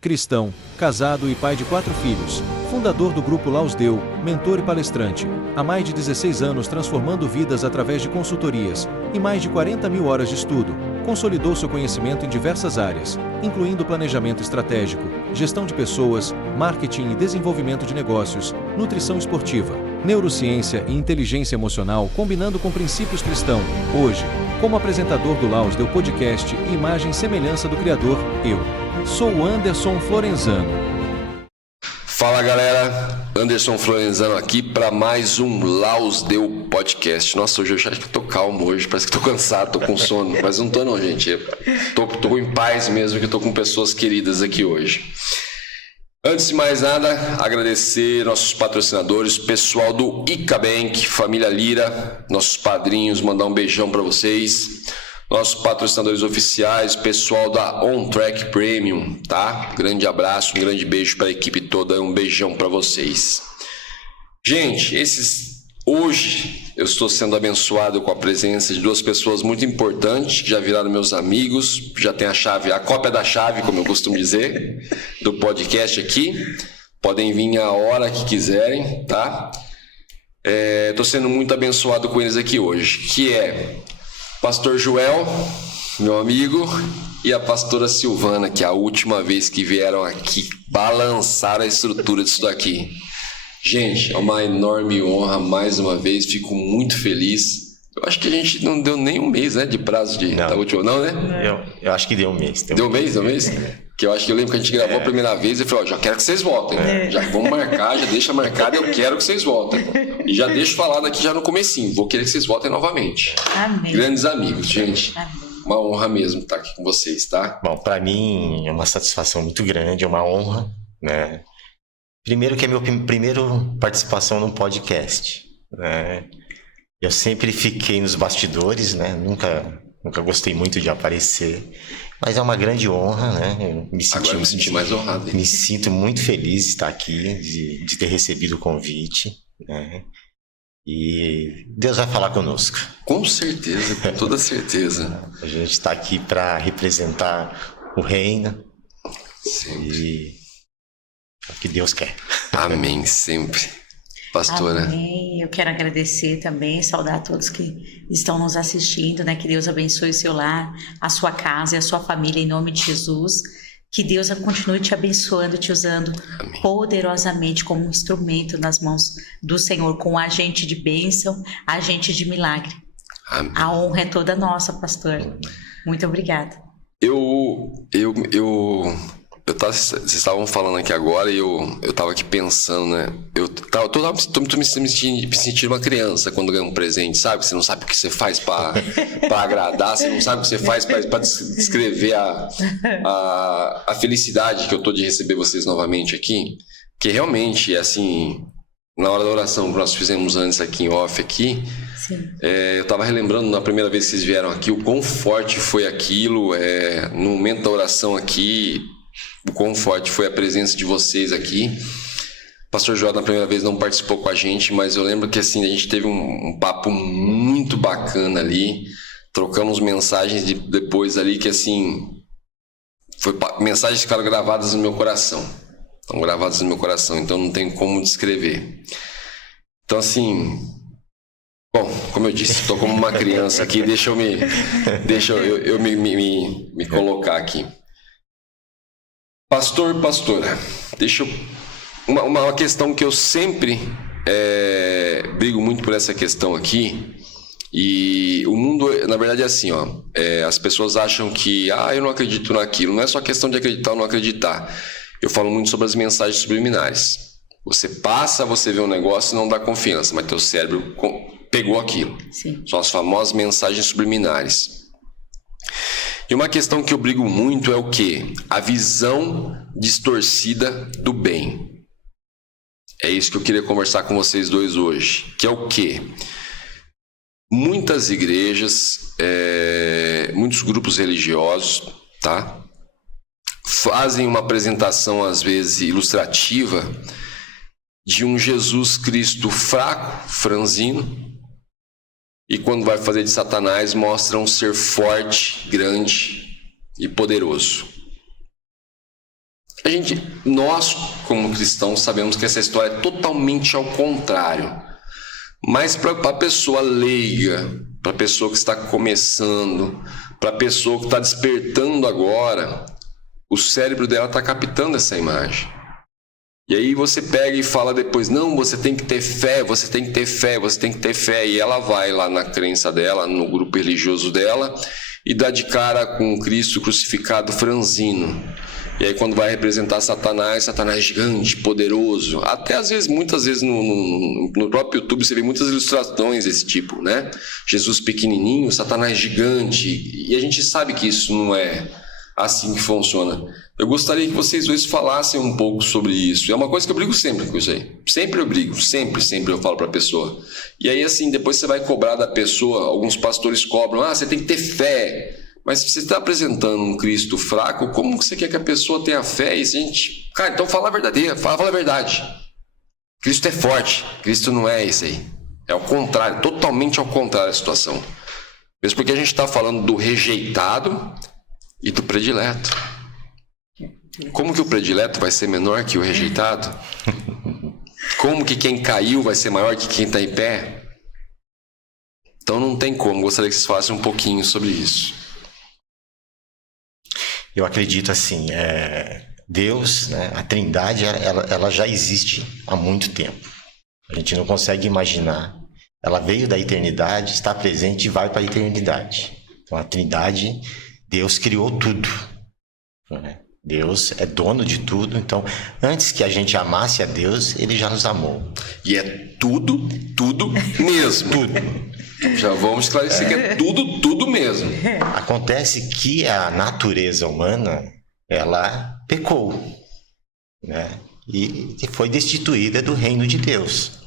cristão, casado e pai de 4 filhos, fundador do Grupo Laus Deu, mentor e palestrante, há mais de 16 anos transformando vidas através de consultorias e mais de 40 mil horas de estudo, consolidou seu conhecimento em diversas áreas, incluindo planejamento estratégico, gestão de pessoas, marketing e desenvolvimento de negócios, nutrição esportiva, neurociência e inteligência emocional combinando com princípios cristãos. Hoje, como apresentador do Laus Deu Podcast e imagem e semelhança do Criador, eu sou o Anderson Florenzano. Fala galera, Anderson Florenzano aqui para mais um Laus Deu Podcast. Nossa, hoje eu acho que eu tô calmo hoje, parece que tô cansado, tô com sono, mas não tô não, gente. Tô em paz mesmo, que eu tô com pessoas queridas aqui hoje. Antes de mais nada, agradecer nossos patrocinadores, pessoal do Ica Bank, família Lira, nossos padrinhos, mandar um beijão para vocês. Nossos patrocinadores oficiais, pessoal da On Track Premium, tá? Grande abraço, um grande beijo para a equipe toda, um beijão para vocês. Gente, hoje eu estou sendo abençoado com a presença de 2 pessoas muito importantes, que já viraram meus amigos, já tem a cópia da chave, como eu costumo dizer, do podcast aqui. Podem vir a hora que quiserem, tá? Estou sendo muito abençoado com eles aqui hoje, que é Pastor Joel, meu amigo, e a pastora Silvana, que é a última vez que vieram aqui balançar a estrutura disso daqui. Gente, é uma enorme honra mais uma vez, fico muito feliz. Eu acho que a gente não deu nem um mês, né, de prazo da última, não, né? Eu acho que deu um mês. Deu um mês? Que eu acho que eu lembro que a gente gravou a primeira vez e falou, já quero que vocês voltem. Já vamos marcar, já deixa marcado, eu quero que vocês voltem. E já deixo falado aqui já no comecinho, vou querer que vocês voltem novamente. Amém. Grandes amigos, gente. Amém. Uma honra mesmo estar aqui com vocês, tá? Bom, para mim é uma satisfação muito grande, é uma honra, né? Primeiro que é minha primeira participação num podcast, né? Eu sempre fiquei nos bastidores, né? Nunca gostei muito de aparecer, mas é uma grande honra, né? Agora eu me senti mais honrado. Hein? Me sinto muito feliz de estar aqui, de ter recebido o convite, né? E Deus vai falar conosco. Com certeza, com toda certeza. A gente está aqui para representar o reino. Sempre. E é o que Deus quer. Amém, sempre. Pastora. Amém. Eu quero agradecer também, saudar a todos que estão nos assistindo, né? Que Deus abençoe o seu lar, a sua casa e a sua família em nome de Jesus. Que Deus continue te abençoando, te usando Amém. Poderosamente como um instrumento nas mãos do Senhor, com agente de bênção, agente de milagre. Amém. A honra é toda nossa, pastor. Muito obrigada. Vocês estavam falando aqui agora e eu tava aqui pensando, né? Tô me sentindo uma criança quando ganha um presente, sabe? Você não sabe o que você faz pra agradar, você não sabe o que você faz pra descrever a felicidade que eu tô de receber vocês novamente aqui. Que realmente, assim, na hora da oração que nós fizemos antes aqui em off aqui, eu tava relembrando na primeira vez que vocês vieram aqui, o quão forte foi aquilo, no momento da oração aqui, o quão forte foi a presença de vocês aqui. O pastor Joel na primeira vez não participou com a gente, mas eu lembro que assim, a gente teve um papo muito bacana ali, trocamos mensagens depois ali que assim, mensagens que ficaram gravadas no meu coração. Estão gravadas no meu coração, então não tem como descrever. Então assim, bom, como eu disse, estou como uma criança aqui, deixa eu me colocar aqui. Pastora, deixa eu... Uma questão que eu sempre brigo muito por essa questão aqui, e o mundo, na verdade, é assim, ó, as pessoas acham que, eu não acredito naquilo, não é só questão de acreditar ou não acreditar, eu falo muito sobre as mensagens subliminares. Você vê um negócio e não dá confiança, mas teu cérebro pegou aquilo. Sim. São as famosas mensagens subliminares. E uma questão que eu brigo muito é o quê? A visão distorcida do bem. É isso que eu queria conversar com vocês dois hoje. Que é o quê? Muitas igrejas, muitos grupos religiosos, tá? Fazem uma apresentação, às vezes, ilustrativa de um Jesus Cristo fraco, franzino, e quando vai fazer de Satanás, mostra um ser forte, grande e poderoso. A Nós, como cristãos, sabemos que essa história é totalmente ao contrário. Mas para a pessoa leiga, para a pessoa que está começando, para a pessoa que está despertando agora, o cérebro dela está captando essa imagem. E aí você pega e fala depois, não, você tem que ter fé, você tem que ter fé, você tem que ter fé. E ela vai lá na crença dela, no grupo religioso dela, e dá de cara com Cristo crucificado franzino. E aí quando vai representar Satanás gigante, poderoso. Até às vezes, muitas vezes no próprio YouTube você vê muitas ilustrações desse tipo, né? Jesus pequenininho, Satanás gigante. E a gente sabe que isso não é assim que funciona. Eu gostaria que vocês dois falassem um pouco sobre isso. É uma coisa que eu brigo sempre com isso aí. Sempre eu brigo, sempre eu falo para a pessoa. E aí assim, depois você vai cobrar da pessoa, alguns pastores cobram, você tem que ter fé. Mas se você está apresentando um Cristo fraco, como que você quer que a pessoa tenha fé? E gente, cara, então fala a verdadeira, fala a verdade. Cristo é forte, Cristo não é esse aí. É ao contrário, totalmente ao contrário da situação. Mesmo porque a gente está falando do rejeitado e do predileto. Como que o predileto vai ser menor que o rejeitado? Como que quem caiu vai ser maior que quem está em pé? Então não tem como. Gostaria que vocês falassem um pouquinho sobre isso. Eu acredito assim, Deus, né, a Trindade, ela já existe há muito tempo. A gente não consegue imaginar. Ela veio da eternidade, está presente e vai para a eternidade. Então a Trindade, Deus criou tudo. Né? Deus é dono de tudo. Então, antes que a gente amasse a Deus, Ele já nos amou. E é tudo mesmo. Tudo. Já vamos esclarecer que é tudo mesmo. Acontece que a natureza humana, ela pecou, né? E foi destituída do reino de Deus.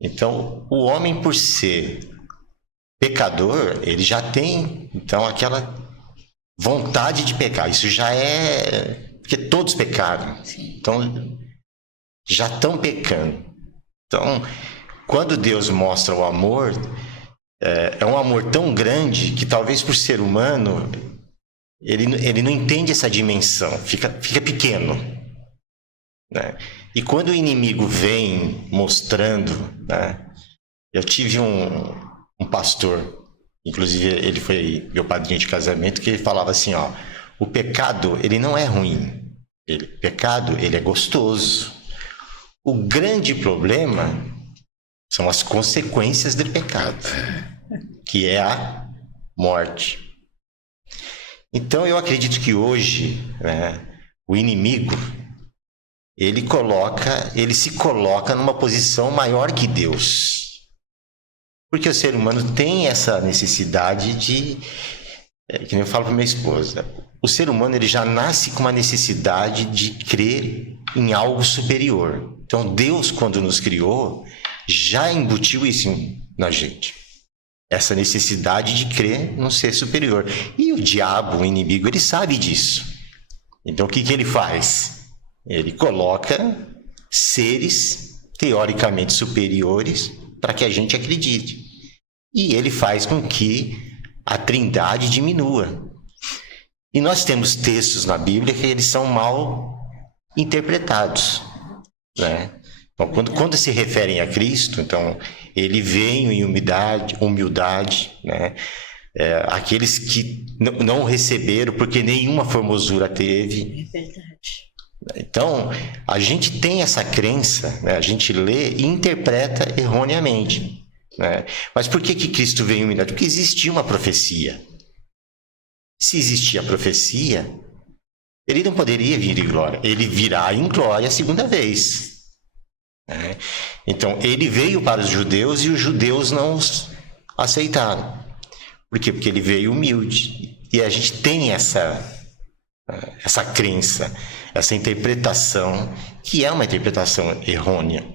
Então, o homem, por ser pecador, ele já tem, então, aquela vontade de pecar. Isso já é... Porque todos pecaram. Então, já estão pecando. Então, quando Deus mostra o amor, é um amor tão grande que talvez por ser humano, ele não entende essa dimensão, fica pequeno. Né? E quando o inimigo vem mostrando, né? Eu tive um pastor, inclusive ele foi meu padrinho de casamento, que ele falava assim, o pecado, ele não é ruim, pecado, ele é gostoso. O grande problema são as consequências do pecado, que é a morte. Então eu acredito que hoje, né, o inimigo, ele se coloca numa posição maior que Deus. Porque o ser humano tem essa necessidade de... que nem eu falo para minha esposa. O ser humano, ele já nasce com uma necessidade de crer em algo superior. Então Deus, quando nos criou, já embutiu isso na gente. Essa necessidade de crer num ser superior. E o diabo, o inimigo, ele sabe disso. Então o que ele faz? Ele coloca seres teoricamente superiores para que a gente acredite. E ele faz com que a Trindade diminua. E nós temos textos na Bíblia que eles são mal interpretados, né? Então, quando se referem a Cristo, então, ele veio em humildade, né? Aqueles que não receberam porque nenhuma formosura teve. É verdade. Então, a gente tem essa crença, né? A gente lê e interpreta erroneamente, né? Mas por que Cristo veio em humildade? Porque existia uma profecia. Se existia a profecia, ele não poderia vir em glória. Ele virá em glória a segunda vez. Então, ele veio para os judeus e os judeus não os aceitaram. Por quê? Porque ele veio humilde. E a gente tem essa crença, essa interpretação, que é uma interpretação errônea.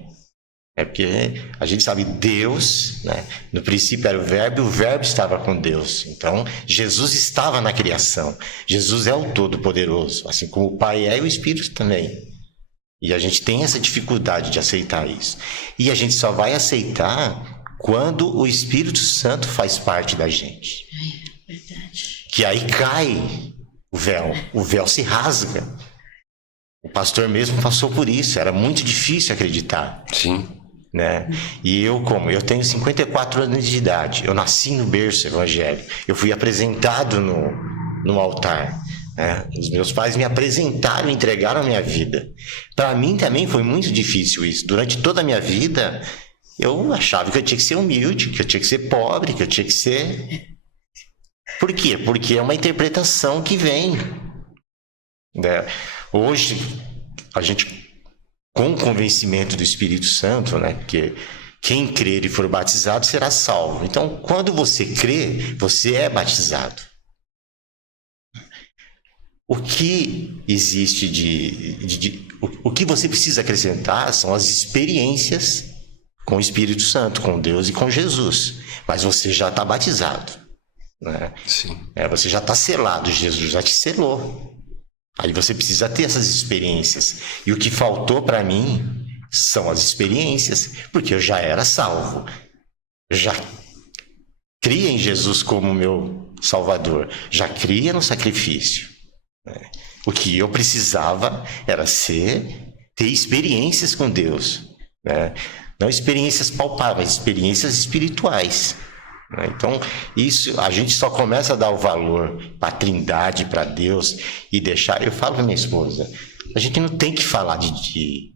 Porque a gente sabe, Deus, né? No princípio era o Verbo estava com Deus. Então, Jesus estava na criação. Jesus é o Todo-Poderoso, assim como o Pai é e o Espírito também. E a gente tem essa dificuldade de aceitar isso. E a gente só vai aceitar quando o Espírito Santo faz parte da gente. Verdade. Que aí cai o véu se rasga. O pastor mesmo passou por isso, era muito difícil acreditar. Sim. Né? E eu tenho 54 anos de idade, eu nasci no berço evangélico, eu fui apresentado no altar, né? Os meus pais me apresentaram, entregaram a minha vida. Para mim também foi muito difícil isso. Durante toda a minha vida eu achava que eu tinha que ser humilde, que eu tinha que ser pobre, que eu tinha que ser... Por quê? Porque é uma interpretação que vem, né? Hoje a gente, com o convencimento do Espírito Santo, né, que quem crer e for batizado será salvo. Então, quando você crê, você é batizado. O que existe o que você precisa acrescentar são as experiências com o Espírito Santo, com Deus e com Jesus. Mas você já está batizado, né? Sim. Você já está selado, Jesus já te selou. Aí você precisa ter essas experiências. E o que faltou para mim são as experiências, porque eu já era salvo. Já cria em Jesus como meu Salvador. Já cria no sacrifício. O que eu precisava era ter experiências com Deus. Não experiências palpáveis, experiências espirituais. Então, isso, a gente só começa a dar o valor para a Trindade, para Deus, e deixar... Eu falo para minha esposa, a gente não tem que falar de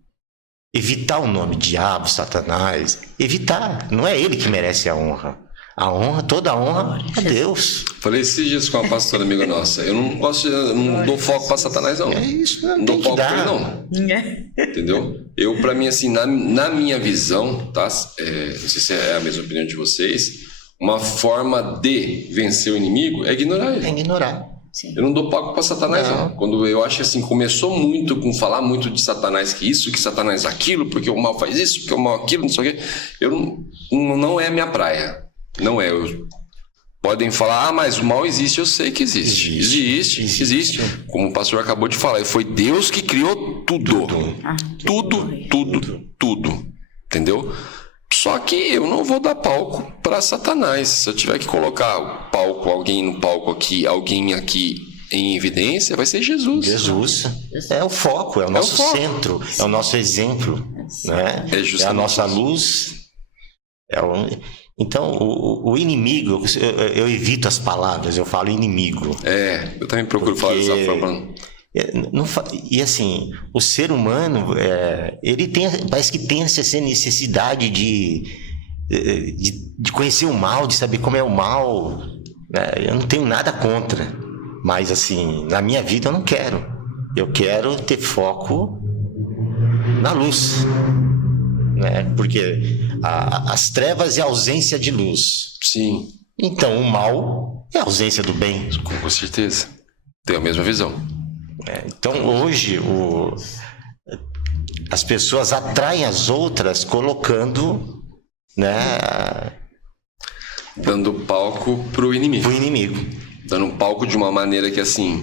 evitar o nome diabo, Satanás, evitar, não é ele que merece a honra. A honra, toda a honra é Deus. Falei esses dias com uma pastora amiga nossa, eu não gosto, não dou foco para Satanás não. É isso, não dou foco para ele não. Entendeu? Eu, para mim, assim, na minha visão, tá? Não sei se é a mesma opinião de vocês, uma forma de vencer o inimigo é ignorar ele. É ignorar. Sim. Eu não dou palco para Satanás, não. Quando eu acho assim, começou muito com falar muito de Satanás que isso, que Satanás aquilo, porque o mal faz isso, porque o mal aquilo, não sei o quê. Não é minha praia. Não é. Podem falar, mas o mal existe. Eu sei que existe. Existe. Como o pastor acabou de falar, foi Deus que criou tudo. Tudo. Entendeu? Só que eu não vou dar palco para Satanás. Se eu tiver que colocar o palco, alguém no palco aqui, alguém aqui em evidência, vai ser Jesus. Jesus é o foco, é o nosso centro, é o nosso exemplo, né? É a nossa luz. Então, o inimigo, eu evito as palavras, eu falo inimigo. Eu também procuro falar dessa forma. E assim, o ser humano, ele parece que tem essa necessidade de conhecer o mal, de saber como é o mal, né? Eu não tenho nada contra, mas assim, na minha vida eu não quero. Eu quero ter foco na luz, né? Porque as trevas é a ausência de luz. Sim. Então o mal é a ausência do bem. Com certeza. Tenho a mesma visão. Então hoje as pessoas atraem as outras colocando, né, dando palco pro inimigo. Dando um palco de uma maneira que assim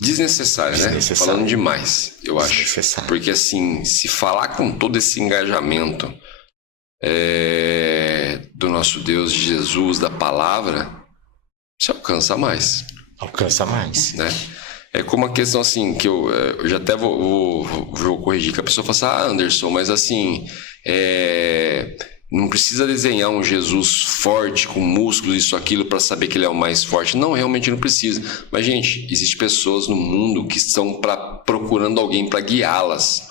desnecessária, né? Falando demais, eu acho. Porque assim, se falar com todo esse engajamento do nosso Deus, de Jesus, da palavra, se alcança mais. Né? É como a questão assim, que eu já até vou corrigir, que a pessoa fala assim, Anderson, mas assim, não precisa desenhar um Jesus forte, com músculos, isso, aquilo, para saber que ele é o mais forte. Não, realmente não precisa. Mas, gente, existem pessoas no mundo que estão procurando alguém para guiá-las.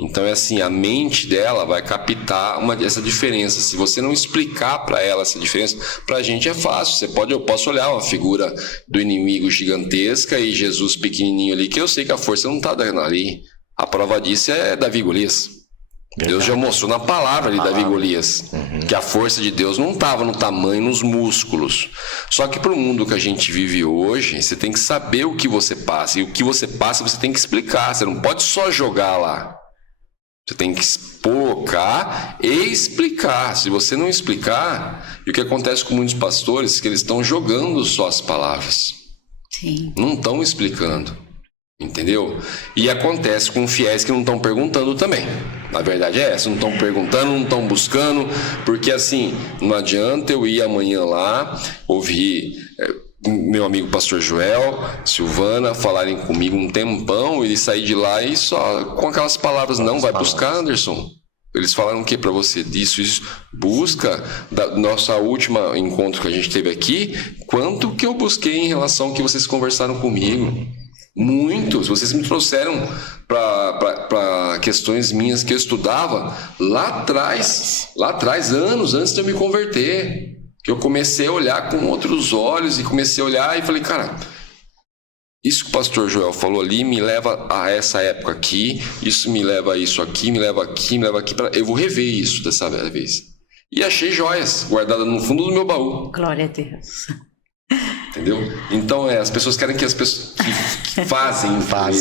Então, é assim, a mente dela vai captar essa diferença. Se você não explicar para ela essa diferença, para a gente é fácil. Eu posso olhar uma figura do inimigo gigantesca e Jesus pequenininho ali, que eu sei que a força não está dando ali. A prova disso é Davi e Golias. Deus já mostrou na palavra de Davi e Golias que a força de Deus não estava no tamanho, nos músculos. Só que para o mundo que a gente vive hoje, você tem que saber o que você passa. E o que você passa, você tem que explicar. Você não pode só jogar lá. Você tem que colocar e explicar. Se você não explicar, e o que acontece com muitos pastores, que eles estão jogando só as palavras. Sim. Não estão explicando. Entendeu? E acontece com fiéis que não estão perguntando também. Na verdade é essa, não estão perguntando, não estão buscando, porque assim, não adianta eu ir amanhã lá, ouvir meu amigo pastor Joel, Silvana, falarem comigo um tempão e sair de lá e só com aquelas palavras, não, vai buscar, Anderson. Eles falaram o que para você? Disso, isso. Busca, da nossa última encontro que a gente teve aqui, quanto que eu busquei em relação ao que vocês conversaram comigo? Muitos. Vocês me trouxeram para questões minhas que eu estudava lá atrás, anos antes de eu me converter. Que eu comecei a olhar com outros olhos e comecei a olhar e falei, cara, isso que o pastor Joel falou ali me leva a essa época aqui, isso me leva a isso aqui, me leva aqui, eu vou rever isso dessa vez. E achei joias guardadas no fundo do meu baú. Glória a Deus. Entendeu? Então, as pessoas querem que as pessoas que fazem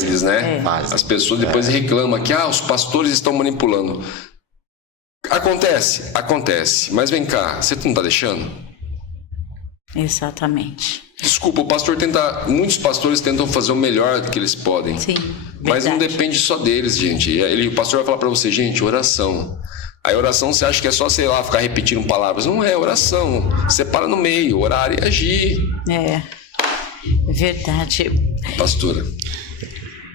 eles, né? As pessoas depois reclamam que os pastores estão manipulando. Acontece, mas vem cá, você não está deixando? Exatamente. Desculpa, muitos pastores tentam fazer o melhor que eles podem. Sim, mas não depende só deles, gente. O pastor vai falar para você, gente, oração. A oração você acha que é só, sei lá, ficar repetindo palavras. Não é oração. Você para no meio, orar e agir. É verdade. Pastora.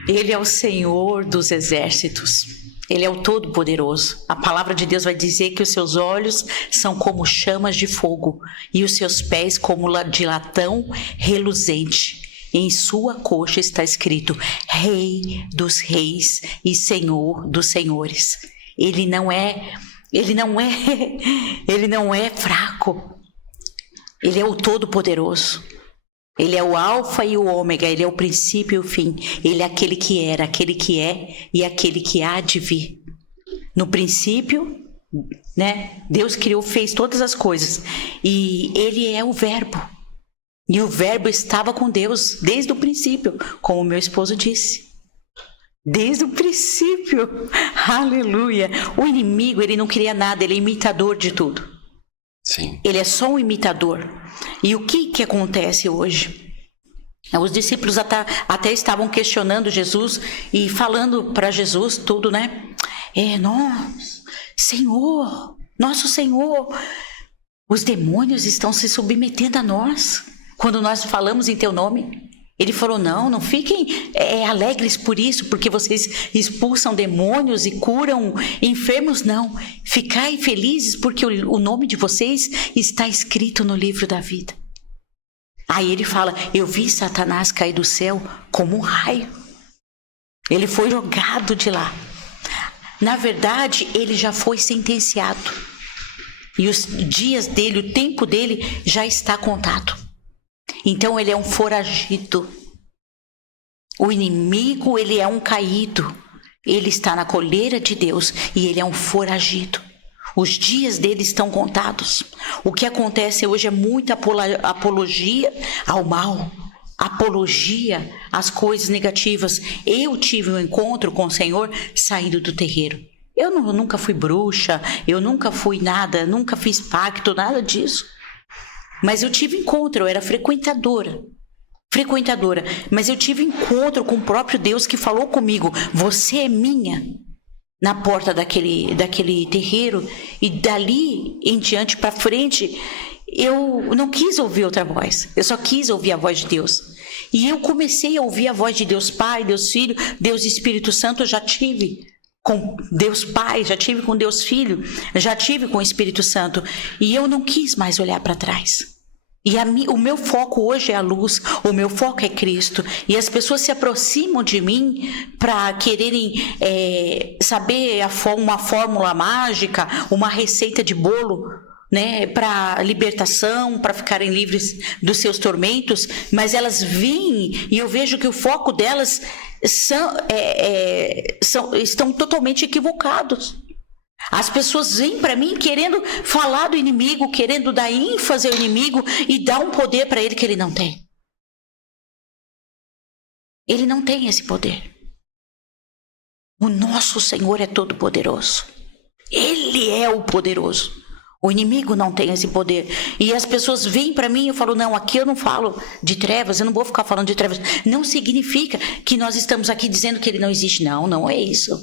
Ele é o Senhor dos exércitos. Ele é o Todo-Poderoso. A palavra de Deus vai dizer que os seus olhos são como chamas de fogo e os seus pés como de latão reluzente. Em sua coxa está escrito Rei dos Reis e Senhor dos Senhores. Ele não é fraco. Ele é o Todo-Poderoso. Ele é o alfa e o ômega, ele é o princípio e o fim. Ele é aquele que era, aquele que é e aquele que há de vir. No princípio, né, Deus criou, fez todas as coisas. E ele é o verbo. E o verbo estava com Deus desde o princípio, como meu esposo disse. Desde o princípio. Aleluia. O inimigo, ele não cria nada, ele é imitador de tudo. Sim. Ele é só um imitador. E o que acontece hoje? Os discípulos até estavam questionando Jesus e falando para Jesus tudo, né? Nosso Senhor, os demônios estão se submetendo a nós quando nós falamos em teu nome. Ele falou, não fiquem alegres por isso, porque vocês expulsam demônios e curam enfermos, não. Ficai felizes porque o nome de vocês está escrito no livro da vida. Aí ele fala, eu vi Satanás cair do céu como um raio. Ele foi jogado de lá. Na verdade, ele já foi sentenciado. E os dias dele, o tempo dele já está contado. Então ele é um foragido. O inimigo, ele é um caído. Ele está na coleira de Deus e ele é um foragido. Os dias dele estão contados. O que acontece hoje é muita apologia ao mal. Apologia às coisas negativas. Eu tive um encontro com o Senhor saindo do terreiro. Eu nunca fui bruxa, eu nunca fui nada, nunca fiz pacto, nada disso. Mas eu tive encontro, eu era frequentadora, mas eu tive encontro com o próprio Deus que falou comigo, você é minha, na porta daquele terreiro, e dali em diante para frente, eu não quis ouvir outra voz, eu só quis ouvir a voz de Deus. E eu comecei a ouvir a voz de Deus Pai, Deus Filho, Deus Espírito Santo. Eu já tive com Deus Pai, já tive com Deus Filho, já tive com o Espírito Santo, e eu não quis mais olhar para trás. E o meu foco hoje é a luz, o meu foco é Cristo, e as pessoas se aproximam de mim para quererem saber uma fórmula mágica, uma receita de bolo, né, para libertação, para ficarem livres dos seus tormentos, mas elas vêm e eu vejo que o foco delas estão totalmente equivocados. As pessoas vêm para mim querendo falar do inimigo, querendo dar ênfase ao inimigo e dar um poder para ele que ele não tem. Ele não tem esse poder. O nosso Senhor é todo poderoso. Ele é o poderoso. O inimigo não tem esse poder. E as pessoas vêm para mim e eu falo, não, aqui eu não falo de trevas, eu não vou ficar falando de trevas. Não significa que nós estamos aqui dizendo que ele não existe. Não, não é isso.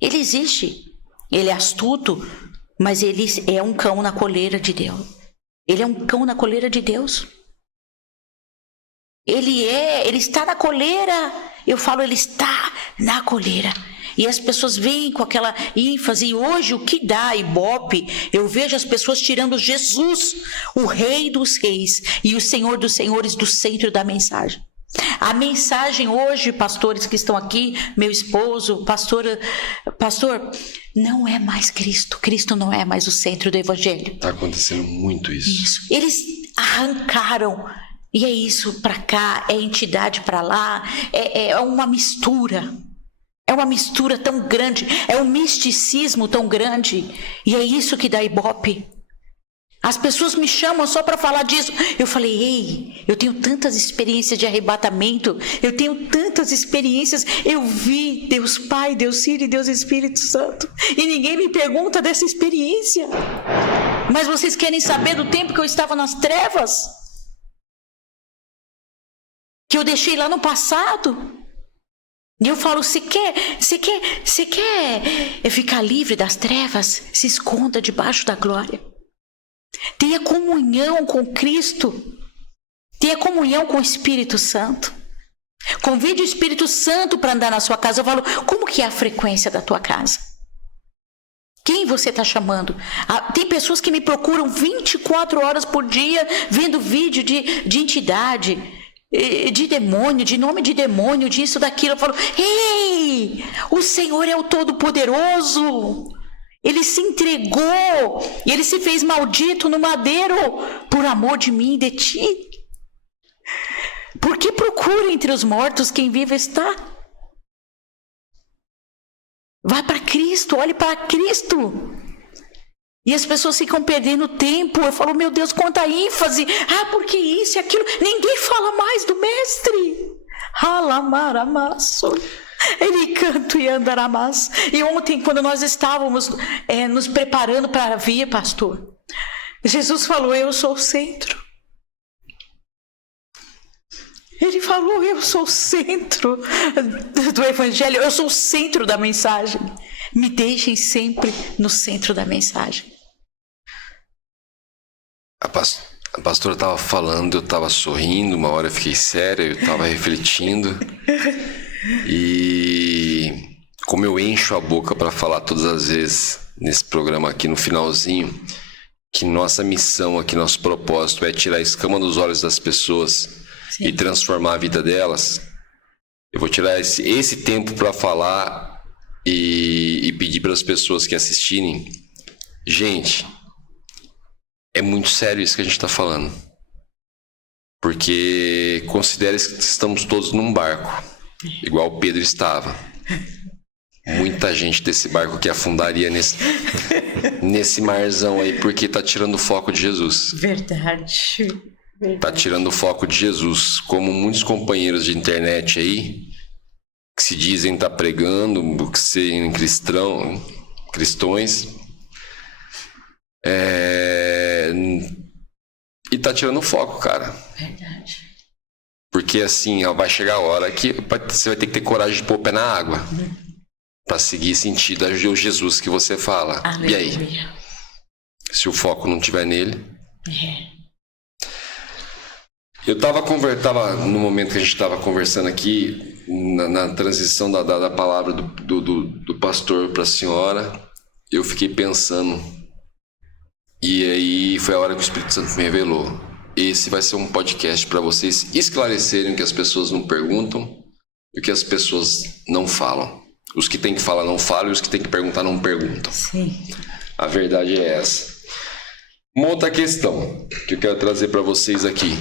Ele existe. Ele é astuto, mas ele é um cão na coleira de Deus. Ele é um cão na coleira de Deus. Ele está na coleira. Eu falo, ele está na coleira. E as pessoas vêm com aquela ênfase. E hoje o que dá Ibope, eu vejo as pessoas tirando Jesus, o Rei dos Reis e o Senhor dos Senhores, do centro da mensagem. A mensagem hoje, pastores que estão aqui, meu esposo, pastor, não é mais Cristo. Cristo não é mais o centro do evangelho. Está acontecendo muito isso. Eles arrancaram, e é isso para cá, é entidade para lá, é uma mistura. É uma mistura tão grande, é um misticismo tão grande, e é isso que dá Ibope. As pessoas me chamam só para falar disso. Eu falei, ei, eu tenho tantas experiências de arrebatamento, eu tenho tantas experiências, eu vi Deus Pai, Deus Filho e Deus Espírito Santo, e ninguém me pergunta dessa experiência. Mas vocês querem saber do tempo que eu estava nas trevas? Que eu deixei lá no passado? E eu falo, você quer ficar livre das trevas? Se esconda debaixo da glória. Tenha comunhão com Cristo. Tenha comunhão com o Espírito Santo. Convide o Espírito Santo para andar na sua casa. Eu falo, como que é a frequência da tua casa? Quem você está chamando? Tem pessoas que me procuram 24 horas por dia, vendo vídeo de entidade, de demônio, de nome de demônio, disso, daquilo. Eu falo, ei, o Senhor é o Todo-Poderoso. Ele se entregou e ele se fez maldito no madeiro por amor de mim e de ti. Por que procura entre os mortos quem vivo está? Vai para Cristo, olhe para Cristo. E as pessoas ficam perdendo tempo. Eu falo, meu Deus, quanta ênfase. Porque isso e aquilo. Ninguém fala mais do mestre. Alamaramasso. Ele canta e andaramasso. E ontem, quando nós estávamos nos preparando para vir, pastor, Jesus falou, eu sou o centro. Ele falou, eu sou o centro do evangelho. Eu sou o centro da mensagem. Me deixem sempre no centro da mensagem. A pastora estava falando, eu estava sorrindo, uma hora eu fiquei séria, eu estava refletindo. E como eu encho a boca para falar todas as vezes nesse programa aqui no finalzinho, que nossa missão aqui, nosso propósito é tirar a escama dos olhos das pessoas. Sim. E transformar a vida delas, eu vou tirar esse tempo para falar e pedir para as pessoas que assistirem, gente, é muito sério isso que a gente está falando, porque considere que estamos todos num barco, igual Pedro estava. Muita gente desse barco que afundaria nesse marzão aí, porque tá tirando o foco de Jesus. Verdade. Tá tirando o foco de Jesus, como muitos companheiros de internet aí, que se dizem estar pregando, que serem cristãos, e tá tirando o foco, cara. Verdade. Porque assim, vai chegar a hora que você vai ter que ter coragem de pôr o pé na água, para seguir sentido o Jesus que você fala. Aleluia. E aí? Se o foco não tiver nele... Eu tava no momento que a gente estava conversando aqui, na transição da palavra do pastor para a senhora, eu fiquei pensando, e aí foi a hora que o Espírito Santo me revelou. Esse vai ser um podcast para vocês esclarecerem o que as pessoas não perguntam e o que as pessoas não falam. Os que têm que falar não falam e os que têm que perguntar não perguntam. Sim. A verdade é essa. Uma outra questão que eu quero trazer para vocês aqui,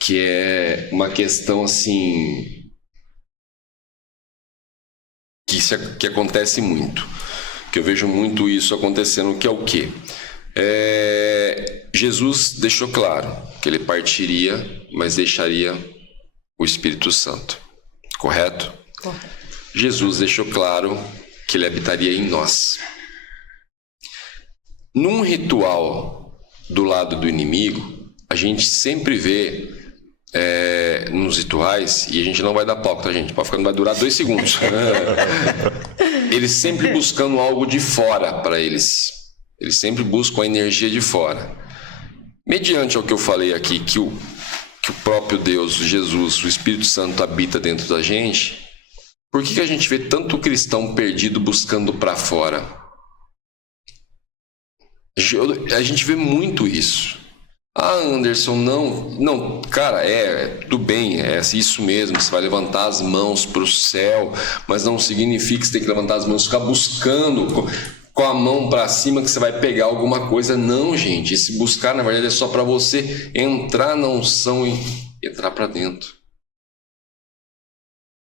que é uma questão assim que acontece muito, que eu vejo muito isso acontecendo, que é o quê? Jesus deixou claro que ele partiria, mas deixaria o Espírito Santo, correto? Correto. Jesus deixou claro que ele habitaria em nós. Num ritual do lado do inimigo, a gente sempre vê nos rituais, e a gente não vai dar palco, tá, gente? Pode ficar, não vai durar 2 segundos. Eles sempre buscando algo de fora para eles. Eles sempre buscam a energia de fora. Mediante ao que eu falei aqui, que que o próprio Deus, Jesus, o Espírito Santo habita dentro da gente, por que a gente vê tanto cristão perdido buscando para fora? A gente vê muito isso. Ah, Anderson, não, cara, tudo bem, é isso mesmo, você vai levantar as mãos para o céu, mas não significa que você tem que levantar as mãos e ficar buscando com a mão para cima que você vai pegar alguma coisa. Não, gente, esse buscar, na verdade, é só para você entrar na unção e entrar para dentro.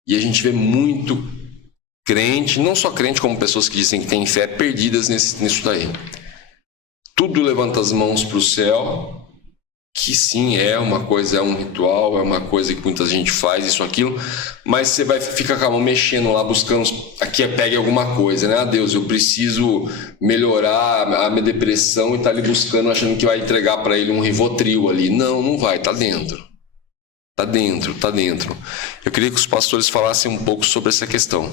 E a gente vê muito crente, não só crente, como pessoas que dizem que têm fé, perdidas nisso daí. Tudo levanta as mãos para o céu, que sim, é uma coisa, é um ritual, é uma coisa que muita gente faz, isso, aquilo, mas você vai ficar com a mão mexendo lá, buscando, aqui pegue alguma coisa, né? Ah, Deus, eu preciso melhorar a minha depressão, e tá ali buscando, achando que vai entregar para ele um Rivotril ali. Não vai, tá dentro. Tá dentro. Eu queria que os pastores falassem um pouco sobre essa questão,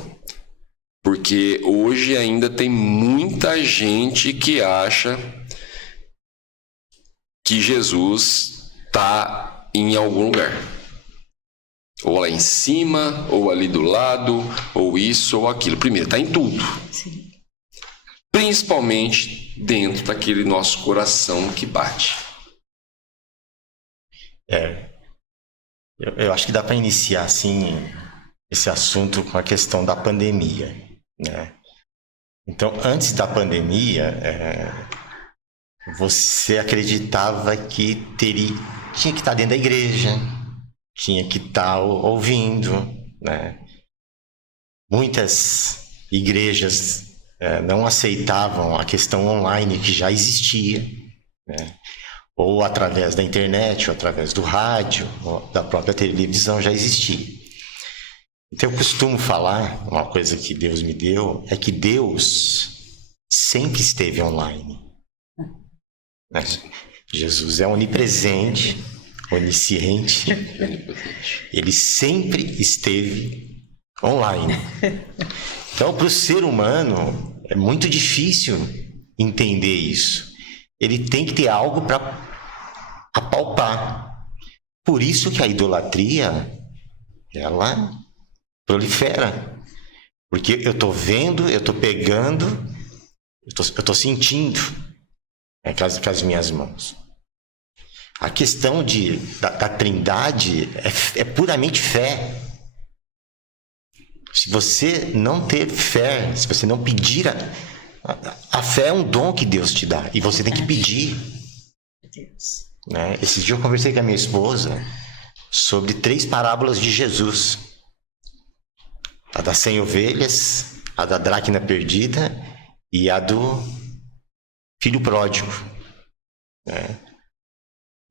porque hoje ainda tem muita gente que acha que Jesus está em algum lugar. Ou lá em cima, ou ali do lado, ou isso, ou aquilo. Primeiro, está em tudo. Sim. Principalmente dentro daquele nosso coração que bate. Eu acho que dá para iniciar, assim, esse assunto com a questão da pandemia, né? Então, antes da pandemia, você acreditava que tinha que estar dentro da igreja, tinha que estar ouvindo, né? Muitas igrejas não aceitavam a questão online que já existia, né? Ou através da internet, ou através do rádio, ou da própria televisão já existia. Então eu costumo falar, uma coisa que Deus me deu, é que Deus sempre esteve online. Jesus é onipresente, onisciente, ele sempre esteve online. Então, para o ser humano, é muito difícil entender isso. Ele tem que ter algo para apalpar. Por isso que a idolatria, ela prolifera. Porque eu estou vendo, eu estou pegando, eu estou sentindo. Com as minhas mãos. A questão da trindade é puramente fé. Se você não ter fé, se você não pedir, a fé é um dom que Deus te dá e você tem que pedir. Né? Esse dia eu conversei com a minha esposa sobre 3 parábolas de Jesus: a das 100 ovelhas, a da dracma perdida e a do filho pródigo.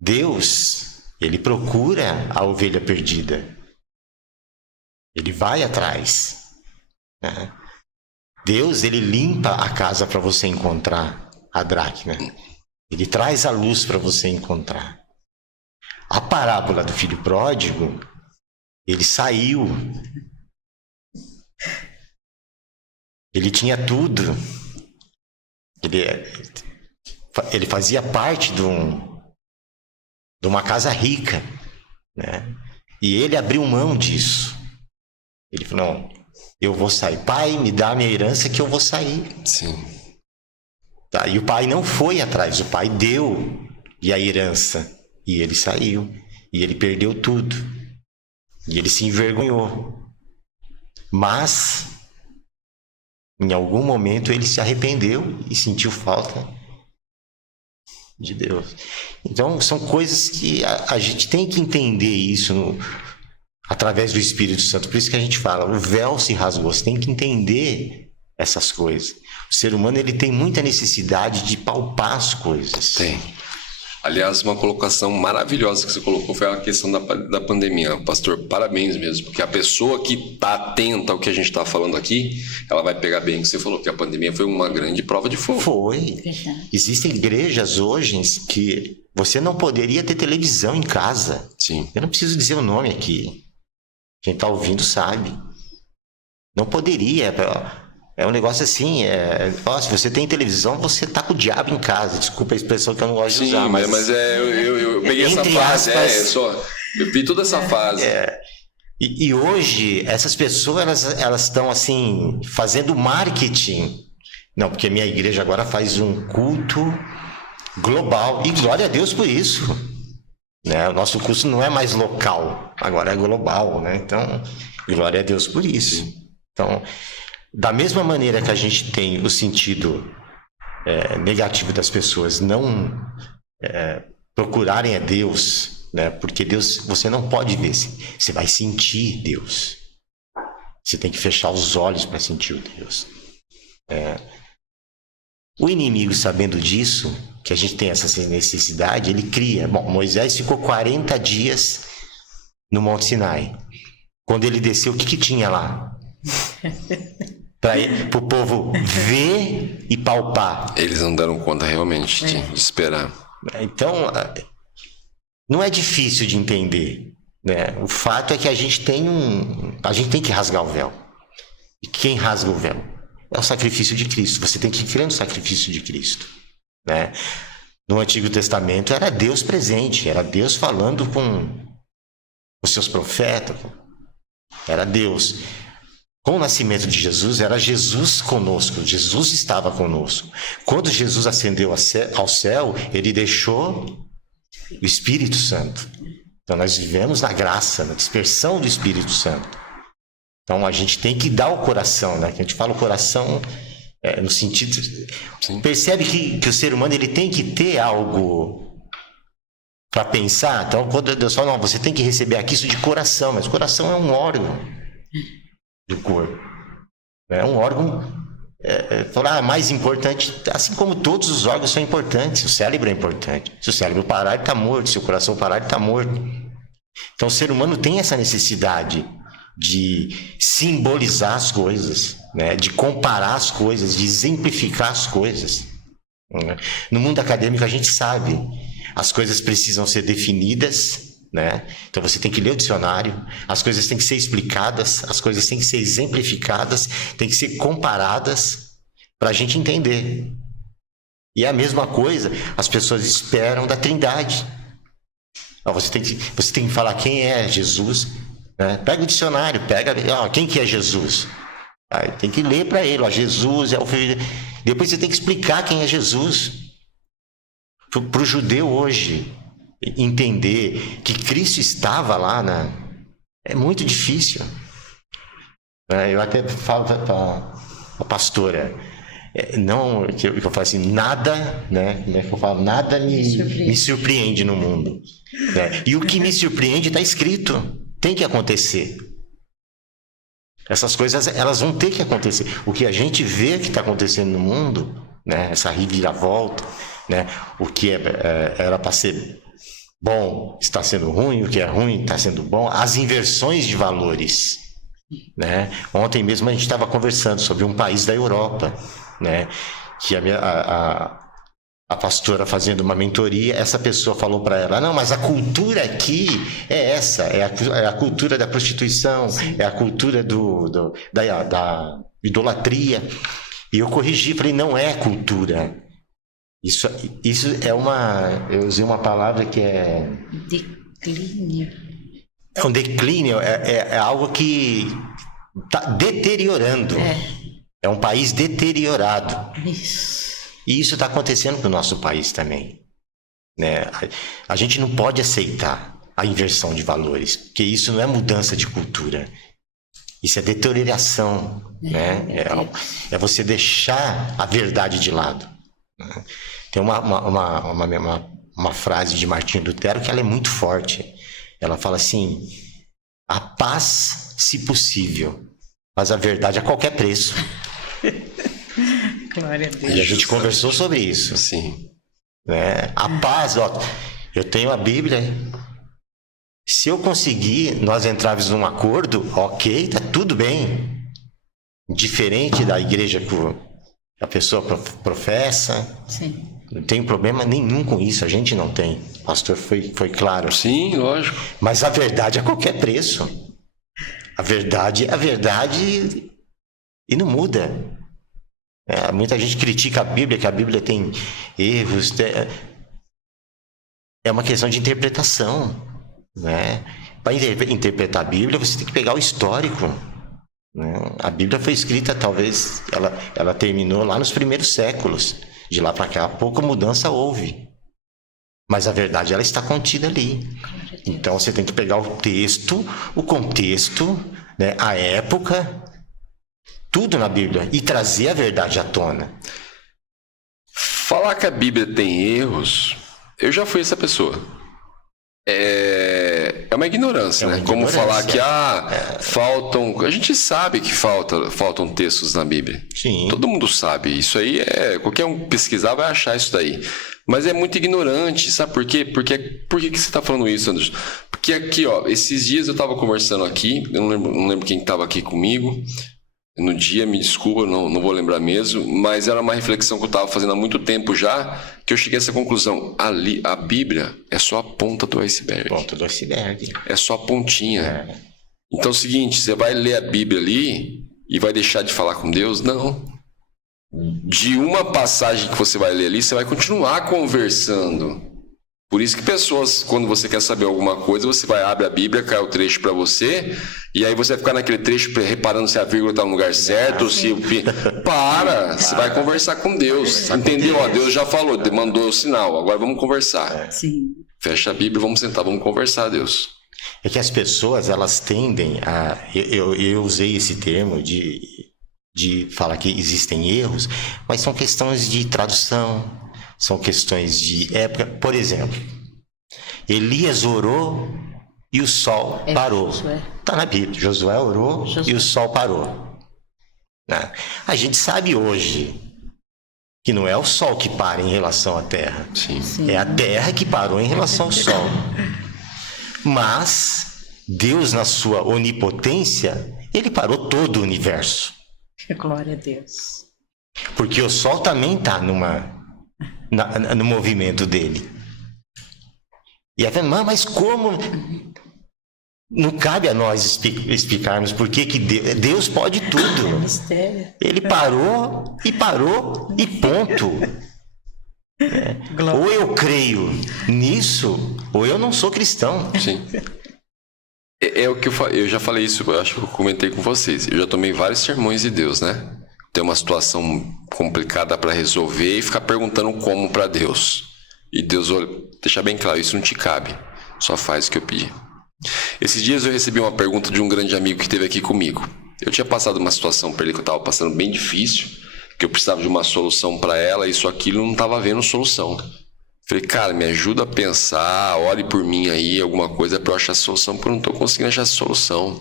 Deus, ele procura a ovelha perdida. Ele vai atrás. Deus, ele limpa a casa para você encontrar a dracma. Ele traz a luz para você encontrar. A parábola do filho pródigo, ele saiu. Ele tinha tudo. Ele fazia parte de uma casa rica, né? E ele abriu mão disso. Ele falou: não, eu vou sair. Pai, me dá a minha herança que eu vou sair. Sim. Tá? E o pai não foi atrás, o pai deu a herança. E ele saiu. E ele perdeu tudo. E ele se envergonhou. Mas em algum momento ele se arrependeu e sentiu falta de Deus. Então são coisas que a gente tem que entender isso através do Espírito Santo. Por isso que a gente fala, o véu se rasgou. Você tem que entender essas coisas. O ser humano, ele tem muita necessidade de palpar as coisas. Tem. Aliás, uma colocação maravilhosa que você colocou foi a questão da pandemia. Pastor, parabéns mesmo, porque a pessoa que está atenta ao que a gente está falando aqui, ela vai pegar bem o que você falou, que a pandemia foi uma grande prova de fogo. Foi. Existem igrejas hoje que você não poderia ter televisão em casa. Sim. Eu não preciso dizer o nome aqui. Quem está ouvindo sabe. Não poderia. É um negócio assim, se você tem televisão, você tá com o diabo em casa. Desculpa a expressão que eu não gosto de usar. Mas eu peguei essa frase, Eu vi toda essa fase. E hoje, essas pessoas, elas estão assim, fazendo marketing. Não, porque a minha igreja agora faz um culto global. E glória a Deus por isso. Né? O nosso curso não é mais local, agora é global, né? Então, glória a Deus por isso. Então, da mesma maneira que a gente tem o sentido negativo das pessoas não procurarem a Deus, né? Porque Deus, você não pode ver, você vai sentir Deus. Você tem que fechar os olhos para sentir o Deus. O inimigo, sabendo disso, que a gente tem essa necessidade, ele cria. Bom, Moisés ficou 40 dias no Monte Sinai. Quando ele desceu, o que tinha lá? Para o povo ver e palpar. Eles não deram conta realmente de esperar. Então, não é difícil de entender, né? O fato é que a gente tem que rasgar o véu. E quem rasga o véu? É o sacrifício de Cristo. Você tem que crer no sacrifício de Cristo, né? No Antigo Testamento era Deus presente, era Deus falando com os seus profetas, era Deus. Com o nascimento de Jesus, era Jesus conosco, Jesus estava conosco. Quando Jesus ascendeu ao céu, ele deixou o Espírito Santo. Então nós vivemos na graça, na dispersão do Espírito Santo. Então a gente tem que dar o coração, né? Que a gente fala o coração no sentido... Sim. Percebe que o ser humano ele tem que ter algo para pensar. Então quando Deus fala, não, você tem que receber aqui isso de coração, mas o coração é um órgão do corpo. É um órgão mais importante, assim como todos os órgãos são importantes. O cérebro é importante. Se o cérebro parar, ele está morto. Se o coração parar, ele está morto. Então o ser humano tem essa necessidade de simbolizar as coisas, né? De comparar as coisas, de exemplificar as coisas. Né? No mundo acadêmico a gente sabe, as coisas precisam ser definidas, né? Então você tem que ler o dicionário, as coisas têm que ser explicadas, as coisas têm que ser exemplificadas, têm que ser comparadas para a gente entender. E a mesma coisa as pessoas esperam da Trindade. Você tem que falar quem é Jesus, né? Pega o dicionário, quem que é Jesus? Aí tem que ler para ele, Jesus é o filho. Depois você tem que explicar quem é Jesus. Para o judeu hoje entender que Cristo estava lá, é muito difícil. Eu até falo para a pastora, que eu falo assim, nada, né? Que eu falo, nada me surpreende no mundo. Né? E o que me surpreende está escrito, tem que acontecer. Essas coisas, elas vão ter que acontecer. O que a gente vê que está acontecendo no mundo, né? Essa reviravolta, né? O que era para ser bom está sendo ruim, o que é ruim está sendo bom, as inversões de valores, né? Ontem mesmo a gente estava conversando sobre um país da Europa, né? Que a pastora fazendo uma mentoria, essa pessoa falou para ela, não, mas a cultura aqui é essa, é a cultura da prostituição, é a cultura da idolatria. E eu corrigi, falei, não é cultura. Isso eu usei uma palavra que é... Declínio. É um declínio, é algo que está deteriorando. É um país deteriorado. Isso. E isso está acontecendo com o nosso país também. Né? A gente não pode aceitar a inversão de valores, porque isso não é mudança de cultura. Isso é deterioração. Né? É você deixar a verdade de lado. Tem uma frase de Martinho Lutero que ela é muito forte. Ela fala assim: a paz, se possível, mas a verdade a qualquer preço. Glória a Deus. E a gente conversou sobre isso. Sim. Né? A paz, eu tenho a Bíblia. Se eu conseguir, nós entrarmos num acordo, ok, tá tudo bem. Diferente da igreja que a pessoa professa. Sim. Não tem problema nenhum com isso, a gente não tem. O pastor foi claro. Sim, lógico. Mas a verdade a qualquer preço. A verdade é a verdade e não muda. Muita gente critica a Bíblia, que a Bíblia tem erros. É uma questão de interpretação. né? Para interpretar a Bíblia, você tem que pegar o histórico, né? A Bíblia foi escrita, talvez, ela terminou lá nos primeiros séculos. De lá para cá, pouca mudança houve. Mas a verdade, ela está contida ali. Então, você tem que pegar o texto, o contexto, né? A época, tudo na Bíblia, e trazer a verdade à tona. Falar que a Bíblia tem erros, eu já fui essa pessoa. É uma ignorância, né? Como falar que faltam... A gente sabe que faltam textos na Bíblia. Sim. Todo mundo sabe. Isso aí qualquer um pesquisar vai achar isso daí. Mas é muito ignorante, sabe por quê? Por que você está falando isso, Anderson? Porque aqui, ó, esses dias eu estava conversando aqui, eu não lembro quem estava aqui comigo no dia, me desculpa, não vou lembrar mesmo, mas era uma reflexão que eu estava fazendo há muito tempo já, que eu cheguei a essa conclusão. Ali, a Bíblia é só a ponta do iceberg. Ponta do iceberg. É só a pontinha. Então é o seguinte, você vai ler a Bíblia ali e vai deixar de falar com Deus? Não. De uma passagem que você vai ler ali, você vai continuar conversando. Por isso que pessoas, quando você quer saber alguma coisa, você vai abrir a Bíblia, cai o trecho para você, e aí você vai ficar naquele trecho reparando se a vírgula está no lugar certo, se o... Você vai conversar com Deus. Entendeu? Ó, Deus já falou, mandou o sinal, agora vamos conversar. Sim. Fecha a Bíblia, vamos sentar, vamos conversar, Deus. É que as pessoas, elas tendem a... Eu usei esse termo de falar que existem erros, mas são questões de tradução, são questões de época. Por exemplo, Elias orou e o sol parou. Está na Bíblia. Josué orou e o sol parou. Né? A gente sabe hoje que não é o sol que para em relação à terra. Sim. É a terra que parou em relação ao sol. Mas Deus, na sua onipotência, ele parou todo o universo. Glória a Deus. Porque o sol também está no movimento dele. E a gente, mas como? Não cabe a nós explicarmos por que Deus pode tudo. É um mistério. Ele parou e ponto. Ou eu creio nisso, ou eu não sou cristão. Sim. É o que eu já falei isso, eu acho que eu comentei com vocês. Eu já tomei vários sermões de Deus, né? Tem uma situação complicada para resolver e ficar perguntando como para Deus. E Deus, deixa bem claro, isso não te cabe. Só faz o que eu pedi. Esses dias eu recebi uma pergunta de um grande amigo que esteve aqui comigo. Eu tinha passado uma situação para ele que eu estava passando bem difícil, que eu precisava de uma solução para ela, isso, aquilo, não estava vendo solução. Falei, cara, me ajuda a pensar, ore por mim aí, alguma coisa para eu achar a solução, porque eu não estou conseguindo achar a solução.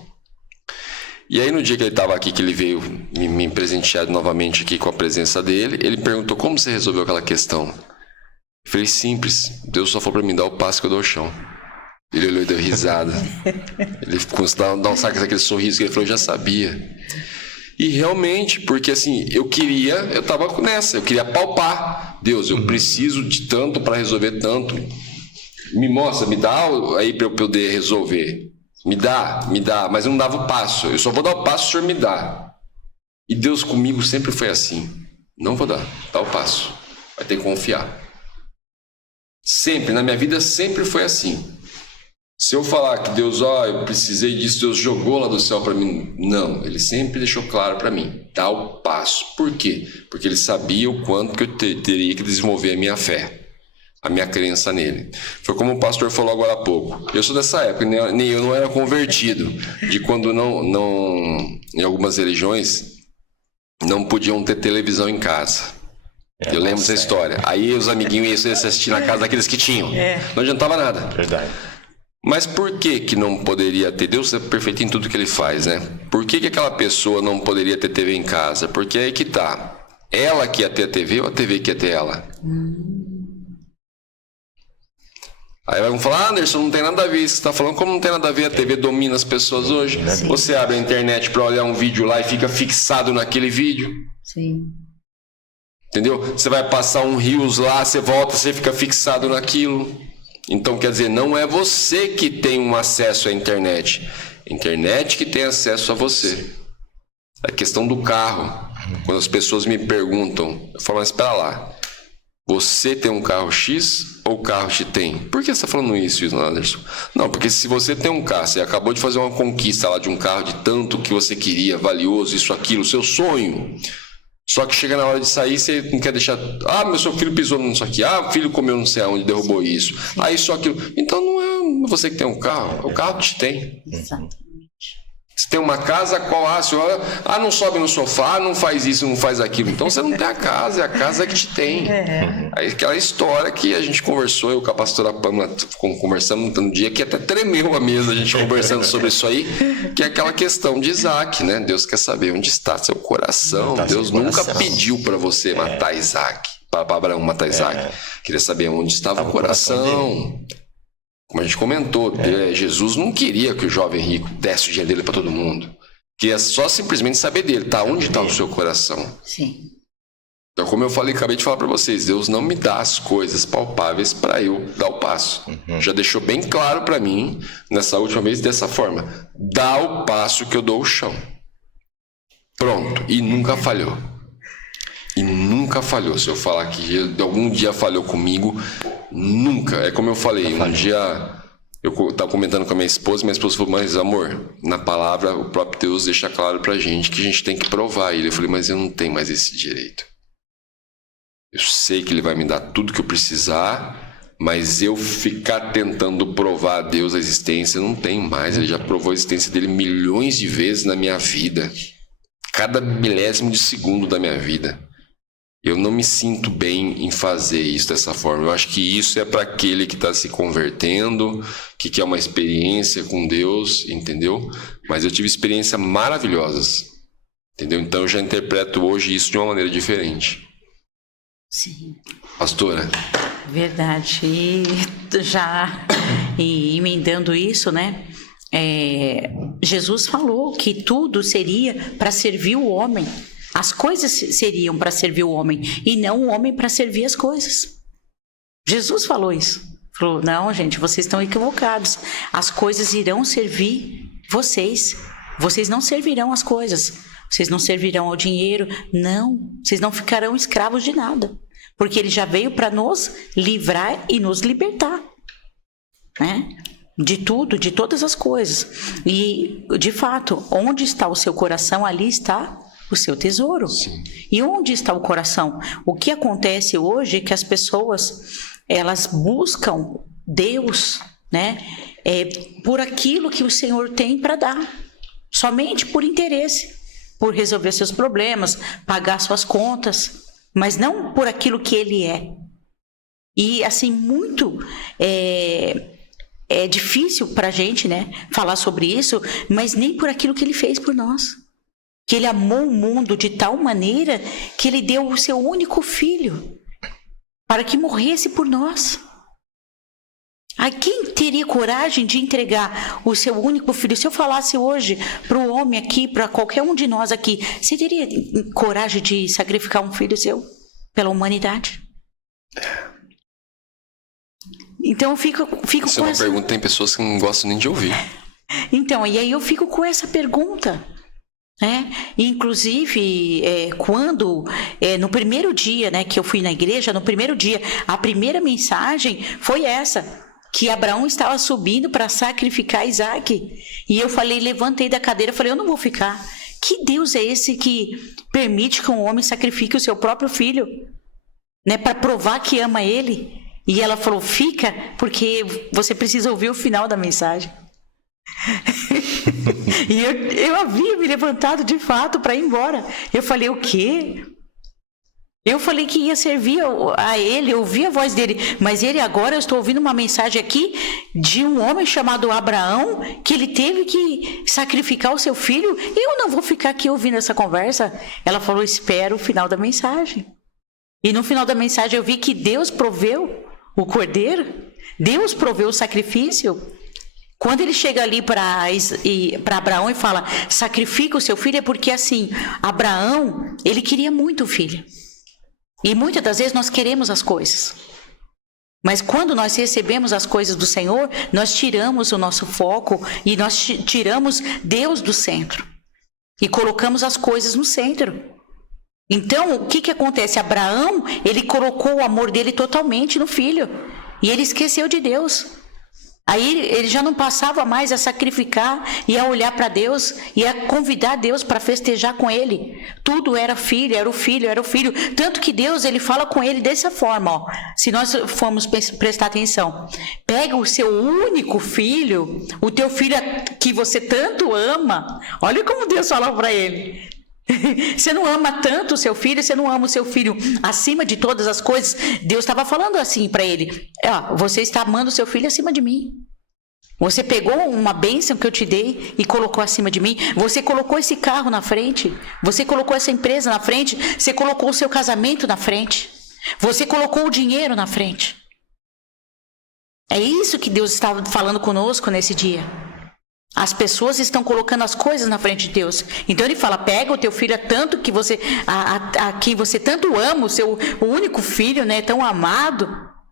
E aí no dia que ele estava aqui, que ele veio me presentear novamente aqui com a presença dele, ele perguntou como você resolveu aquela questão. Eu falei, simples, Deus só falou para mim dar o passo que eu dou ao chão. Ele olhou e deu risada. Ele começou a dar um saco daquele sorriso que ele falou, eu já sabia. E realmente, porque assim, eu estava nessa, eu queria palpar. Deus, eu preciso de tanto para resolver tanto. Me mostra, me dá aí para eu poder resolver. Me dá, mas eu não dava o passo. Eu só vou dar o passo, o Senhor me dá. E Deus comigo sempre foi assim. Não vou dar, dá o passo. Vai ter que confiar. Sempre, na minha vida sempre foi assim. Se eu falar que Deus, eu precisei disso, Deus jogou lá do céu para mim. Não, Ele sempre deixou claro para mim. Dá o passo. Por quê? Porque Ele sabia o quanto que eu teria que desenvolver a minha fé, a minha crença nele. Foi como o pastor falou agora há pouco. Eu sou dessa época, nem eu não era convertido. De quando em algumas religiões, não podiam ter televisão em casa. Eu lembro dessa história. Aí os amiguinhos iam assistir na casa daqueles que tinham. Não adiantava nada. Verdade. Mas por que não poderia ter? Deus é perfeito em tudo que Ele faz, né? Por que aquela pessoa não poderia ter TV em casa? Porque aí que tá. Ela que ia ter a TV ou a TV que ia ter ela? Aí vão falar, Anderson, não tem nada a ver isso que você está falando. Como não tem nada a ver? A TV domina as pessoas hoje. Sim. Você abre a internet para olhar um vídeo lá e fica fixado naquele vídeo. Sim. Entendeu? Você vai passar um rios lá, você volta, você fica fixado naquilo. Então, quer dizer, não é você que tem um acesso à internet. A internet que tem acesso a você. A questão do carro. Quando as pessoas me perguntam, eu falo, mas espera lá. Você tem um carro X ou o carro te tem? Por que você está falando isso, Anderson? Não, porque se você tem um carro, você acabou de fazer uma conquista lá de um carro de tanto que você queria, valioso, isso, aquilo, seu sonho. Só que chega na hora de sair, você não quer deixar... meu seu filho pisou nisso aqui. O filho comeu não sei aonde, derrubou isso. Isso, aquilo. Então não é você que tem um carro, o carro te tem. Exatamente. Você tem uma casa, qual não sobe no sofá, não faz isso, não faz aquilo. Então você não tem a casa, é a casa que te tem. Aí, aquela história que a gente conversou, eu com a pastora Pamela conversamos no dia que até tremeu a mesa, a gente conversando sobre isso aí, que é aquela questão de Isaac, né? Deus quer saber onde está seu coração. Deus nunca pediu para você matar Isaac, para Abraão matar Isaac. Queria saber onde estava o coração. Como a gente comentou, Jesus não queria que o jovem rico desse o dinheiro dele para todo mundo. Queria só simplesmente saber dele, onde está o seu coração. Sim. Então, como eu acabei de falar para vocês, Deus não me dá as coisas palpáveis para eu dar o passo. Já deixou bem claro para mim, nessa última vez, dessa forma. Dá o passo que eu dou o chão. Pronto. E nunca falhou. E nunca falhou. Se eu falar que algum dia falhou comigo, nunca. É como eu falei, um dia eu estava comentando com a minha esposa falou, mas amor, na palavra o próprio Deus deixa claro pra gente que a gente tem que provar ele. Eu falei, mas eu não tenho mais esse direito. Eu sei que ele vai me dar tudo que eu precisar, mas eu ficar tentando provar a Deus a existência, não tem mais. Ele já provou a existência dele milhões de vezes na minha vida. Cada milésimo de segundo da minha vida. Eu não me sinto bem em fazer isso dessa forma. Eu acho que isso é para aquele que está se convertendo, que quer uma experiência com Deus, entendeu? Mas eu tive experiências maravilhosas, entendeu? Então eu já interpreto hoje isso de uma maneira diferente. Sim. Pastora? Verdade. E emendando isso, né? Jesus falou que tudo seria para servir o homem. As coisas seriam para servir o homem e não o homem para servir as coisas. Jesus falou isso. Falou, não, gente, vocês estão equivocados. As coisas irão servir vocês. Vocês não servirão as coisas. Vocês não servirão ao dinheiro. Não, vocês não ficarão escravos de nada. Porque ele já veio para nos livrar e nos libertar. Né? De tudo, de todas as coisas. E, de fato, onde está o seu coração, ali está o seu tesouro. Sim. E onde está o coração? O que acontece hoje é que as pessoas, elas buscam Deus, né, por aquilo que o Senhor tem para dar, somente por interesse, por resolver seus problemas, pagar suas contas, mas não por aquilo que Ele é. E assim, muito é difícil para a gente, né, falar sobre isso, mas nem por aquilo que Ele fez por nós. Que Ele amou o mundo de tal maneira que Ele deu o seu único filho para que morresse por nós. Quem teria coragem de entregar o seu único filho? Se eu falasse hoje para o homem aqui, para qualquer um de nós aqui, você teria coragem de sacrificar um filho seu pela humanidade? Então eu fico Isso com essa pergunta, tem pessoas que não gostam nem de ouvir. Então, e aí eu fico com essa pergunta. Inclusive, quando no primeiro dia, né, que eu fui na igreja, no primeiro dia, a primeira mensagem foi essa, que Abraão estava subindo para sacrificar Isaac. E eu levantei da cadeira e falei, eu não vou ficar. Que Deus é esse que permite que um homem sacrifique o seu próprio filho, né, para provar que ama ele? E ela falou, fica, porque você precisa ouvir o final da mensagem. E eu havia me levantado de fato para ir embora. Eu falei, o quê? Eu falei que ia servir a ele, ouvir a voz dele. Mas ele agora, eu estou ouvindo uma mensagem aqui de um homem chamado Abraão, que ele teve que sacrificar o seu filho. Eu não vou ficar aqui ouvindo essa conversa. Ela falou, espera o final da mensagem. E no final da mensagem eu vi que Deus proveu o cordeiro. Deus proveu o sacrifício. Quando ele chega ali para Abraão e fala, sacrifica o seu filho, é porque assim, Abraão, ele queria muito o filho. E muitas das vezes nós queremos as coisas. Mas quando nós recebemos as coisas do Senhor, nós tiramos o nosso foco e nós tiramos Deus do centro. E colocamos as coisas no centro. Então, o que acontece? Abraão, ele colocou o amor dele totalmente no filho. E ele esqueceu de Deus. Aí ele já não passava mais a sacrificar e a olhar para Deus e a convidar Deus para festejar com ele. Tudo era filho, era o filho, era o filho. Tanto que Deus, ele fala com ele dessa forma, ó. Se nós formos prestar atenção. Pega o seu único filho, o teu filho que você tanto ama. Olha como Deus fala para ele. Você não ama tanto o seu filho, você não ama o seu filho acima de todas as coisas. Deus estava falando assim para ele: você está amando o seu filho acima de mim. Você pegou uma bênção que eu te dei e colocou acima de mim. Você colocou esse carro na frente. Você colocou essa empresa na frente. Você colocou o seu casamento na frente. Você colocou o dinheiro na frente. É isso que Deus estava falando conosco nesse dia. As pessoas estão colocando as coisas na frente de Deus. Então ele fala: pega o teu filho tanto que você, a quem você tanto ama, o único filho, né, tão amado,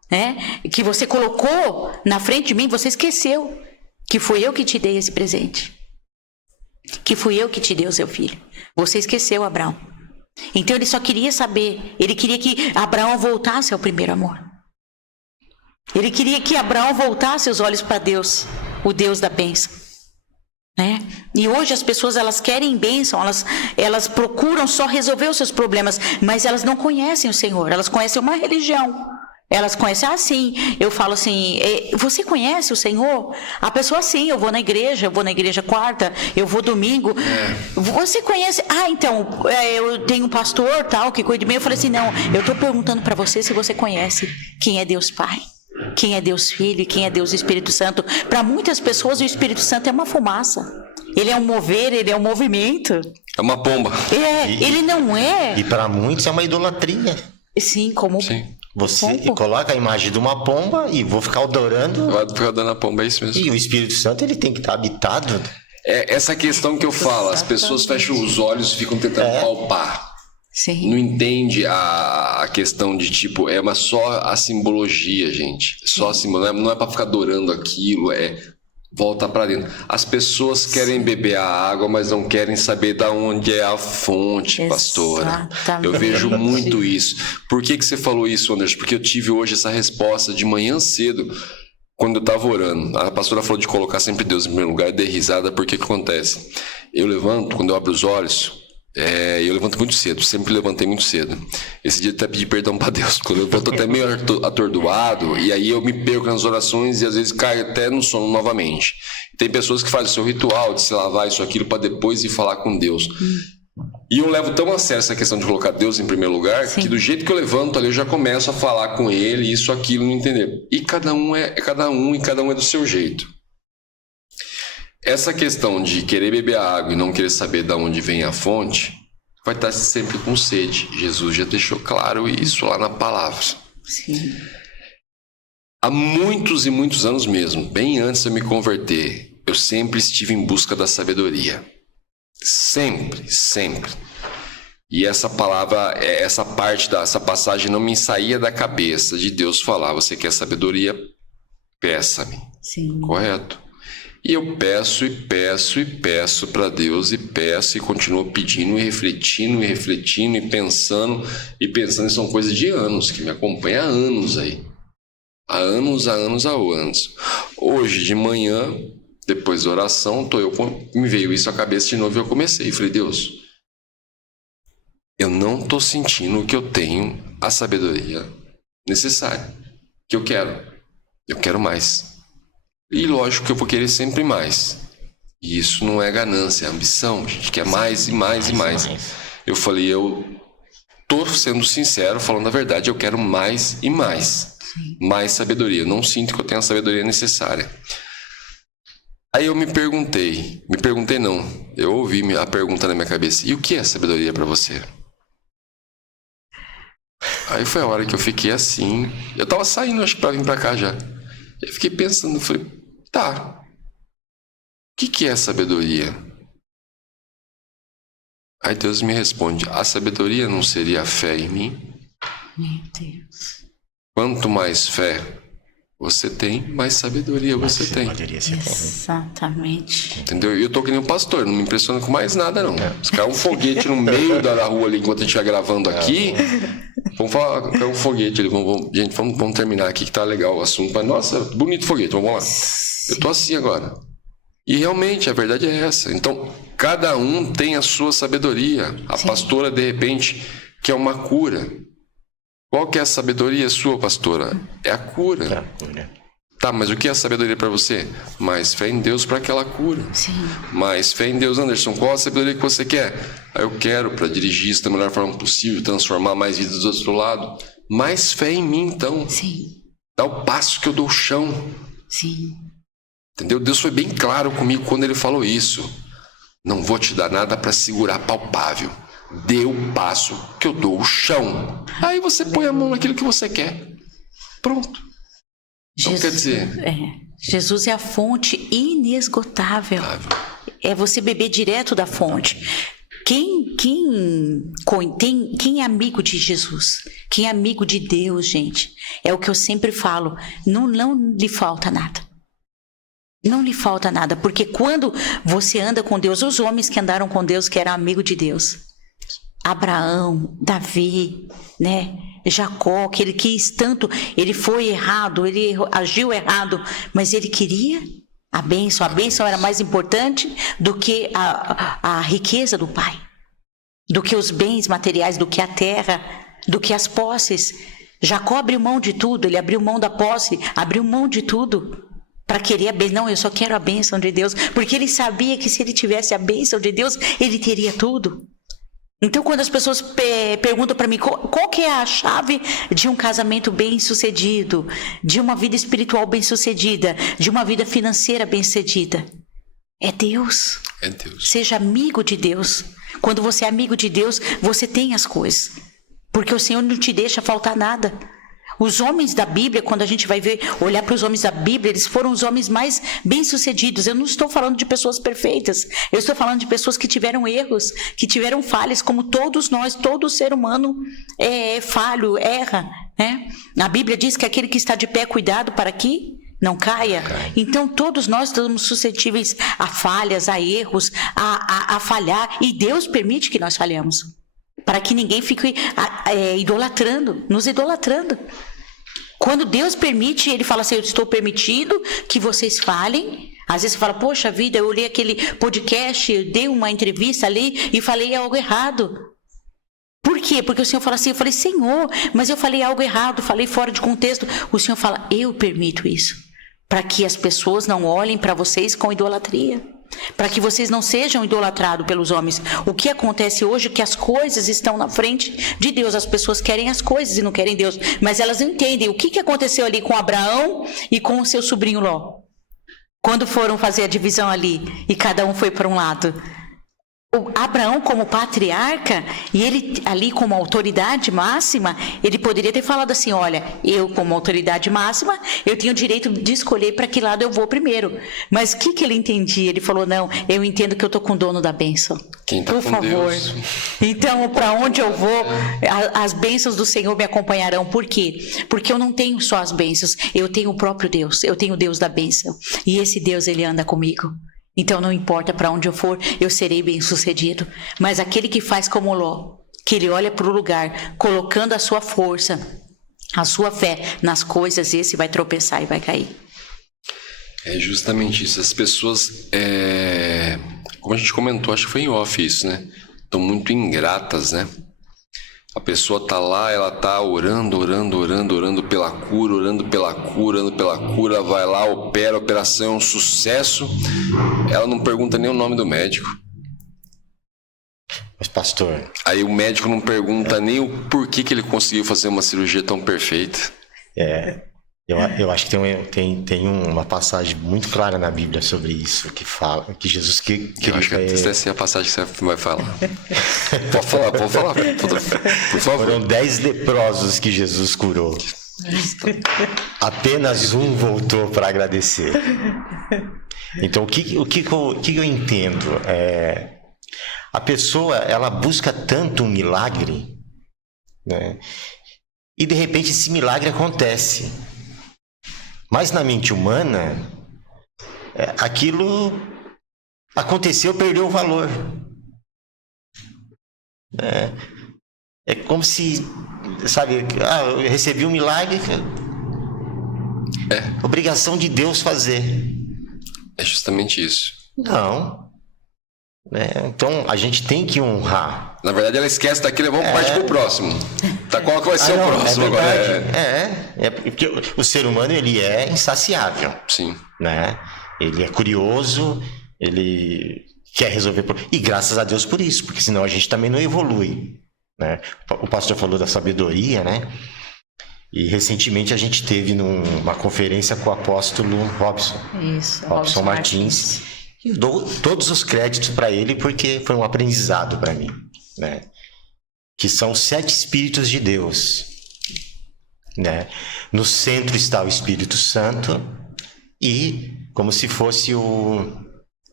né, que você colocou na frente de mim. Você esqueceu que fui eu que te dei esse presente, que fui eu que te dei o seu filho. Você esqueceu, Abraão. Então ele só queria saber, ele queria que Abraão voltasse ao primeiro amor. Ele queria que Abraão voltasse os olhos para Deus, o Deus da bênção. Né? E hoje as pessoas, elas querem bênção, elas procuram só resolver os seus problemas, mas elas não conhecem o Senhor. Elas conhecem uma religião. Elas conhecem assim. Eu falo assim: você conhece o Senhor? A pessoa: sim, eu vou na igreja quarta, eu vou domingo. Você conhece? Então eu tenho um pastor tal que cuida de mim. Eu falei assim: não, eu estou perguntando para você se você conhece quem é Deus Pai, quem é Deus Filho e quem é Deus Espírito Santo. Para muitas pessoas o Espírito Santo é uma fumaça. Ele é um mover, ele é um movimento. É uma pomba. Ele não é. E para muitos é uma idolatria. Sim, como... Sim. Você coloca a imagem de uma pomba e vou ficar adorando. Vai ficar adorando a pomba, é isso mesmo. E o Espírito Santo, ele tem que estar habitado. É essa questão que eu falo. As pessoas fecham os olhos e ficam tentando palpar. Sim. Não entende a questão de tipo, só a simbologia, gente. Só a simbologia, não é para ficar adorando aquilo, volta para dentro. As pessoas querem beber a água, mas não querem saber de onde é a fonte, pastora. Exatamente. Eu vejo muito isso. Por que você falou isso, Anderson? Porque eu tive hoje essa resposta de manhã cedo, quando eu estava orando. A pastora falou de colocar sempre Deus em primeiro lugar, e dei risada, porque que acontece? Eu levanto, quando eu abro os olhos... eu levanto muito cedo, sempre levantei muito cedo. Esse dia eu até pedi perdão para Deus, quando eu volto até meio atordoado, e aí eu me perco nas orações e às vezes caio até no sono novamente. Tem pessoas que fazem o seu ritual de se lavar isso, aquilo, para depois ir falar com Deus. E eu levo tão a sério essa questão de colocar Deus em primeiro lugar, que do jeito que eu levanto ali, eu já começo a falar com Ele, isso, aquilo, não entender. E cada um é do seu jeito. Essa questão de querer beber a água e não querer saber de onde vem a fonte, vai estar sempre com sede. Jesus já deixou claro isso lá na palavra. Sim. Há muitos e muitos anos mesmo, bem antes de eu me converter, eu sempre estive em busca da sabedoria. Sempre, sempre. E essa palavra, essa passagem não me saía da cabeça de Deus falar: você quer sabedoria? Peça-me. Sim. Correto? E eu peço e peço e peço para Deus, e peço e continuo pedindo e refletindo e pensando. São coisas de anos, que me acompanham há anos aí. Há anos. Hoje de manhã, depois da oração, me veio isso à cabeça de novo e eu comecei. Falei: Deus, eu não estou sentindo que eu tenho a sabedoria necessária, que eu quero. Eu quero mais. E lógico que eu vou querer sempre mais. E isso não é ganância, é ambição. A gente quer mais e mais e mais. Eu falei: eu tô sendo sincero, falando a verdade, eu quero mais e mais. Mais sabedoria. Eu não sinto que eu tenho a sabedoria necessária. Aí eu me perguntei não, eu ouvi a pergunta na minha cabeça: e o que é sabedoria para você? Aí foi a hora que eu fiquei assim. Eu tava saindo, acho que pra vir pra cá já. Eu fiquei pensando, falei: tá, o que é sabedoria? Aí Deus me responde: a sabedoria não seria a fé em mim? Meu Deus. Quanto mais fé você tem, mais sabedoria você tem. Exatamente. Entendeu? E eu tô que nem um pastor, não me impressiona com mais nada, não. Se cair um foguete no meio da rua ali, enquanto a gente estiver gravando aqui, vamos falar, caiu um foguete ali, gente, vamos terminar aqui que tá legal o assunto. Mas, nossa, bonito foguete, vamos lá. Eu tô assim agora. E realmente, a verdade é essa. Então, cada um tem a sua sabedoria. A pastora, de repente, quer uma cura. Qual que é a sabedoria sua, pastora? É a cura. É a cura. Tá, mas o que é a sabedoria para você? Mais fé em Deus para aquela cura. Sim. Mais fé em Deus, Anderson. Qual a sabedoria que você quer? Eu quero para dirigir isso da melhor forma possível, transformar mais vidas do outro lado. Mais fé em mim, então. Sim. Dá o passo que eu dou o chão. Sim. Entendeu? Deus foi bem claro comigo quando ele falou isso. Não vou te dar nada para segurar palpável. Dê o passo que eu dou o chão. Aí você põe a mão naquilo que você quer. Pronto. Então, quer dizer... Jesus é a fonte inesgotável. É você beber direto da fonte. Quem é amigo de Jesus? Quem é amigo de Deus, gente? É o que eu sempre falo. Não lhe falta nada. Não lhe falta nada. Porque quando você anda com Deus, os homens que andaram com Deus, que eram amigos de Deus... Abraão, Davi, né? Jacó, que ele quis tanto, ele foi errado, ele agiu errado, mas ele queria a bênção. A bênção era mais importante do que a riqueza do pai, do que os bens materiais, do que a terra, do que as posses. Jacó abriu mão de tudo, ele abriu mão da posse, abriu mão de tudo para querer a bênção. Não, eu só quero a bênção de Deus, porque ele sabia que se ele tivesse a bênção de Deus, ele teria tudo. Então, quando as pessoas perguntam para mim qual que é a chave de um casamento bem-sucedido, de uma vida espiritual bem-sucedida, de uma vida financeira bem-sucedida, é Deus. É Deus. Seja amigo de Deus. Quando você é amigo de Deus, você tem as coisas, porque o Senhor não te deixa faltar nada. Os homens da Bíblia, quando a gente vai olhar para os homens da Bíblia, eles foram os homens mais bem-sucedidos. Eu não estou falando de pessoas perfeitas. Eu estou falando de pessoas que tiveram erros, que tiveram falhas, como todos nós, todo ser humano é falho, erra, né? A Bíblia diz que aquele que está de pé, cuidado para que não caia. Então, todos nós estamos suscetíveis a falhas, a erros, a falhar. E Deus permite que nós falhemos, para que ninguém fique nos idolatrando. Quando Deus permite, ele fala assim, eu estou permitindo que vocês falem. Às vezes você fala, poxa vida, eu olhei aquele podcast, eu dei uma entrevista ali e falei algo errado. Por quê? Porque o Senhor fala assim, eu falei, Senhor, mas eu falei algo errado, falei fora de contexto. O Senhor fala, eu permito isso, para que as pessoas não olhem para vocês com idolatria. Para que vocês não sejam idolatrados pelos homens. O que acontece hoje é que as coisas estão na frente de Deus. As pessoas querem as coisas e não querem Deus. Mas elas não entendem o que aconteceu ali com Abraão e com o seu sobrinho Ló. Quando foram fazer a divisão ali e cada um foi para um lado. O Abraão, como patriarca, e ele ali como autoridade máxima, ele poderia ter falado assim, olha, eu como autoridade máxima, eu tenho o direito de escolher para que lado eu vou primeiro. Mas o que ele entendia? Ele falou, não, eu entendo que eu estou com o dono da bênção. Quem tá por com favor. Deus. Então, para onde eu vou, as bênçãos do Senhor me acompanharão. Por quê? Porque eu não tenho só as bênçãos, eu tenho o próprio Deus, eu tenho o Deus da bênção. E esse Deus, ele anda comigo. Então não importa para onde eu for, eu serei bem-sucedido. Mas aquele que faz como Ló, que ele olha para o lugar, colocando a sua força, a sua fé nas coisas, esse vai tropeçar e vai cair. É justamente isso. As pessoas, como a gente comentou, acho que foi em off isso, né? Estão muito ingratas, né? A pessoa tá lá, ela tá orando pela cura, vai lá, opera, a operação é um sucesso. Ela não pergunta nem o nome do médico. Mas, pastor... Aí o médico não pergunta nem o porquê que ele conseguiu fazer uma cirurgia tão perfeita. Eu acho que tem uma passagem muito clara na Bíblia sobre isso, que fala que Jesus eu acho que essa é a passagem que você vai falar. Pode falar, por favor. Foram 10 leprosos que Jesus curou. Apenas um voltou para agradecer. Então, o que eu entendo? A pessoa, ela busca tanto um milagre, né? E de repente esse milagre acontece. Mas na mente humana, aquilo aconteceu, perdeu o valor. É como se, sabe, eu recebi um milagre, obrigação de Deus fazer. É justamente isso. Não. Então a gente tem que honrar. Na verdade, ela esquece daquilo e vamos partir pro próximo. Tá, qual que vai ser o próximo agora? Porque o ser humano, ele é insaciável. Sim. Né? Ele é curioso, ele quer resolver. E graças a Deus por isso, porque senão a gente também não evolui. Né? O pastor falou da sabedoria, né? E recentemente a gente teve numa conferência com o apóstolo Robson. Isso, Robson Martins. Eu dou todos os créditos para ele porque foi um aprendizado para mim, né? Que são os 7 Espíritos de Deus, né? No centro está o Espírito Santo e como se fosse o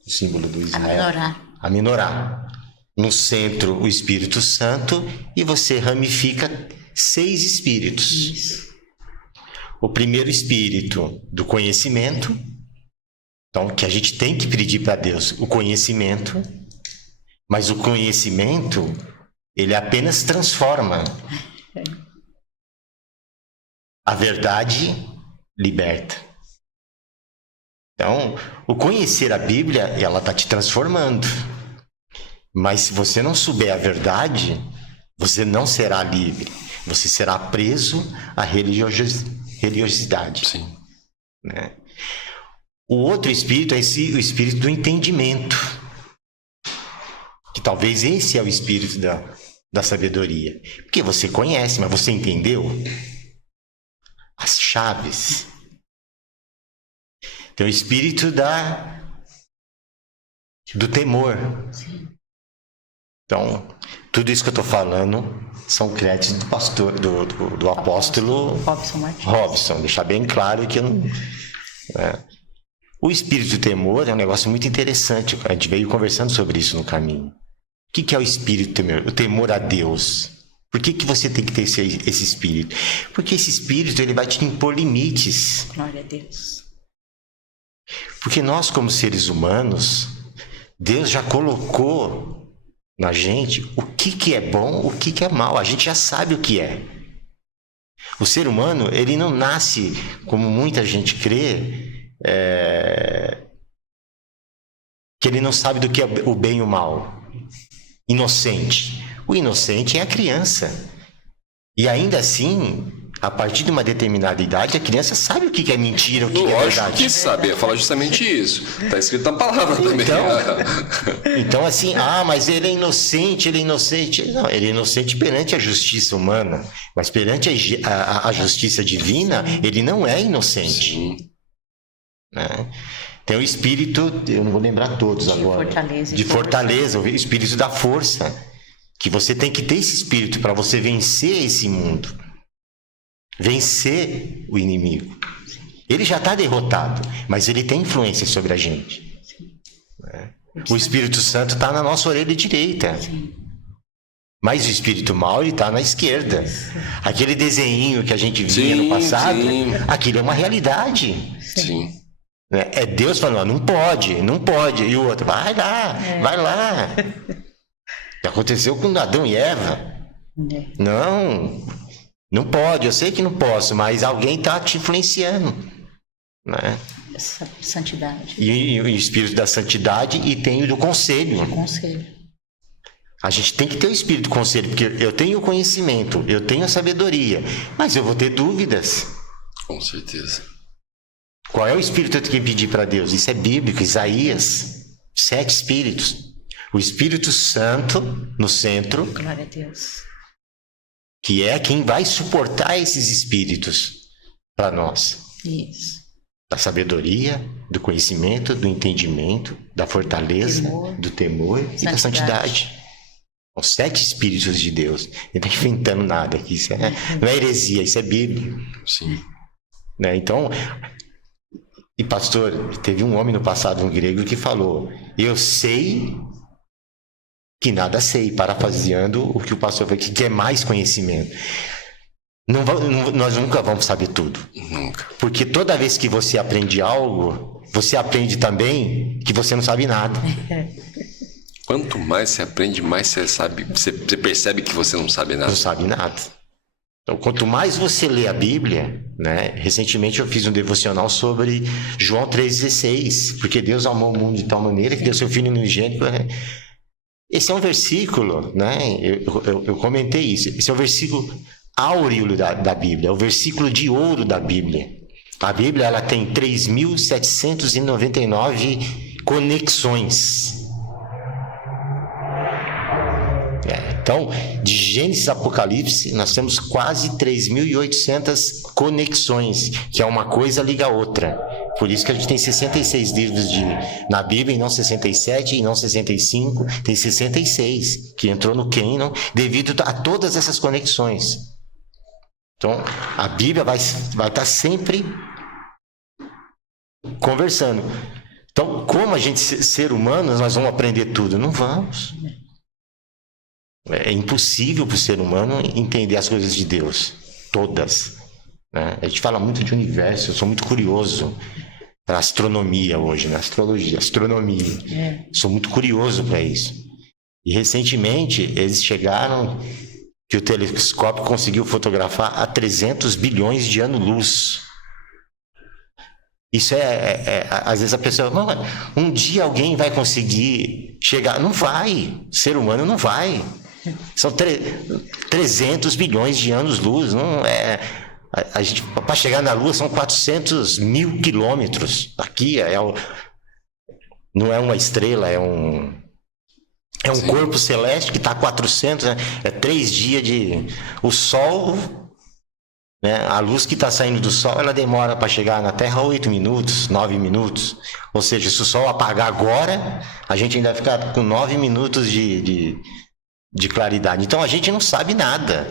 símbolo do Israel. A menorá. No centro o Espírito Santo e você ramifica 6 espíritos. Isso. O primeiro espírito do conhecimento. Então, que a gente tem que pedir para Deus o conhecimento, mas o conhecimento, ele apenas transforma. A verdade liberta. Então, o conhecer a Bíblia, ela está te transformando. Mas se você não souber a verdade, você não será livre. Você será preso à religiosidade. Sim. Né? O outro espírito é o espírito do entendimento. Que talvez esse é o espírito da sabedoria. Porque você conhece, mas você entendeu as chaves. Tem o espírito do temor. Sim. Então, tudo isso que eu estou falando são créditos do pastor, do apóstolo Robson. Deixar bem claro que eu não... O espírito do temor é um negócio muito interessante. A gente veio conversando sobre isso no caminho. O que é o espírito do temor? O temor a Deus. Por que você tem que ter esse espírito? Porque esse espírito, ele vai te impor limites. Glória a Deus. Porque nós, como seres humanos, Deus já colocou na gente o que é bom, o que é mal. A gente já sabe o que é. O ser humano, ele não nasce, como muita gente crê, que ele não sabe do que é o bem e o mal. Inocente. O inocente é a criança. E ainda assim, a partir de uma determinada idade, a criança sabe o que é mentira, o que é verdade. Lógico que sabe, fala justamente isso. Está escrito na palavra também. Então assim, mas ele é inocente. Não, ele é inocente perante a justiça humana. Mas perante a justiça divina, ele não é inocente. Sim. Né? Tem o espírito, eu não vou lembrar todos agora. De fortaleza, o espírito da força. Que você tem que ter esse espírito para você vencer esse mundo. Vencer o inimigo. Ele já está derrotado, mas ele tem influência sobre a gente. O Espírito Santo está na nossa orelha direita. Mas o espírito mau, ele está na esquerda. Aquele desenho que a gente via no passado, aquilo é uma realidade. Sim. É Deus falando, não pode. E o outro, vai lá. Aconteceu com Adão e Eva. Não pode, eu sei que não posso, mas alguém está te influenciando. Né? Essa santidade. E o espírito da santidade e tem o do conselho. A gente tem que ter o espírito do conselho, porque eu tenho o conhecimento, eu tenho a sabedoria, mas eu vou ter dúvidas. Com certeza. Qual é o espírito que eu tenho que pedir para Deus? Isso é bíblico, Isaías. 7 espíritos. O Espírito Santo no centro. Glória a Deus. Que é quem vai suportar esses espíritos para nós. Isso. Da sabedoria, do conhecimento, do entendimento, da fortaleza, do temor e da santidade. São 7 espíritos de Deus. Ele não está inventando nada aqui. Isso não é heresia, isso é Bíblia. Sim. Né? Então, e pastor, teve um homem no passado, um grego, que falou: eu sei que nada sei, parafraseando o que o pastor falou, que quer mais conhecimento. nós nunca vamos saber tudo. Nunca. Porque toda vez que você aprende algo, você aprende também que você não sabe nada. Quanto mais você aprende, mais você sabe, você percebe que você não sabe nada. Não sabe nada. Então, quanto mais você lê a Bíblia, né? Recentemente eu fiz um devocional sobre João 3,16, porque Deus amou o mundo de tal maneira que deu seu Filho unigênito. Né? Esse é um versículo, né? Eu comentei isso. Esse é o versículo áureo da Bíblia, é o versículo de ouro da Bíblia. A Bíblia ela tem 3.799 conexões. Então, de Gênesis a Apocalipse, nós temos quase 3.800 conexões, que é uma coisa liga a outra. Por isso que a gente tem 66 livros na Bíblia, e não 67, e não 65, tem 66, que entrou no cânon, devido a todas essas conexões. Então, a Bíblia vai estar sempre conversando. Então, como a gente, ser humano, nós vamos aprender tudo? Não vamos. É impossível para o ser humano entender as coisas de Deus, todas. Né? A gente fala muito de universo, eu sou muito curioso para astronomia hoje, né? Astrologia, astronomia. Sou muito curioso para isso. E recentemente eles chegaram que o telescópio conseguiu fotografar a 300 bilhões de anos-luz. Isso às vezes a pessoa, um dia alguém vai conseguir chegar. Não vai, ser humano não vai. São 300 bilhões de anos-luz. Para chegar na Lua são 400 mil quilômetros. Aqui não é uma estrela, é um corpo celeste que está a 400, né? É 3 dias de... O Sol, né? A luz que está saindo do Sol, ela demora para chegar na Terra 8 minutos, 9 minutos. Ou seja, se o Sol apagar agora, a gente ainda vai ficar com 9 minutos de claridade. Então a gente não sabe nada.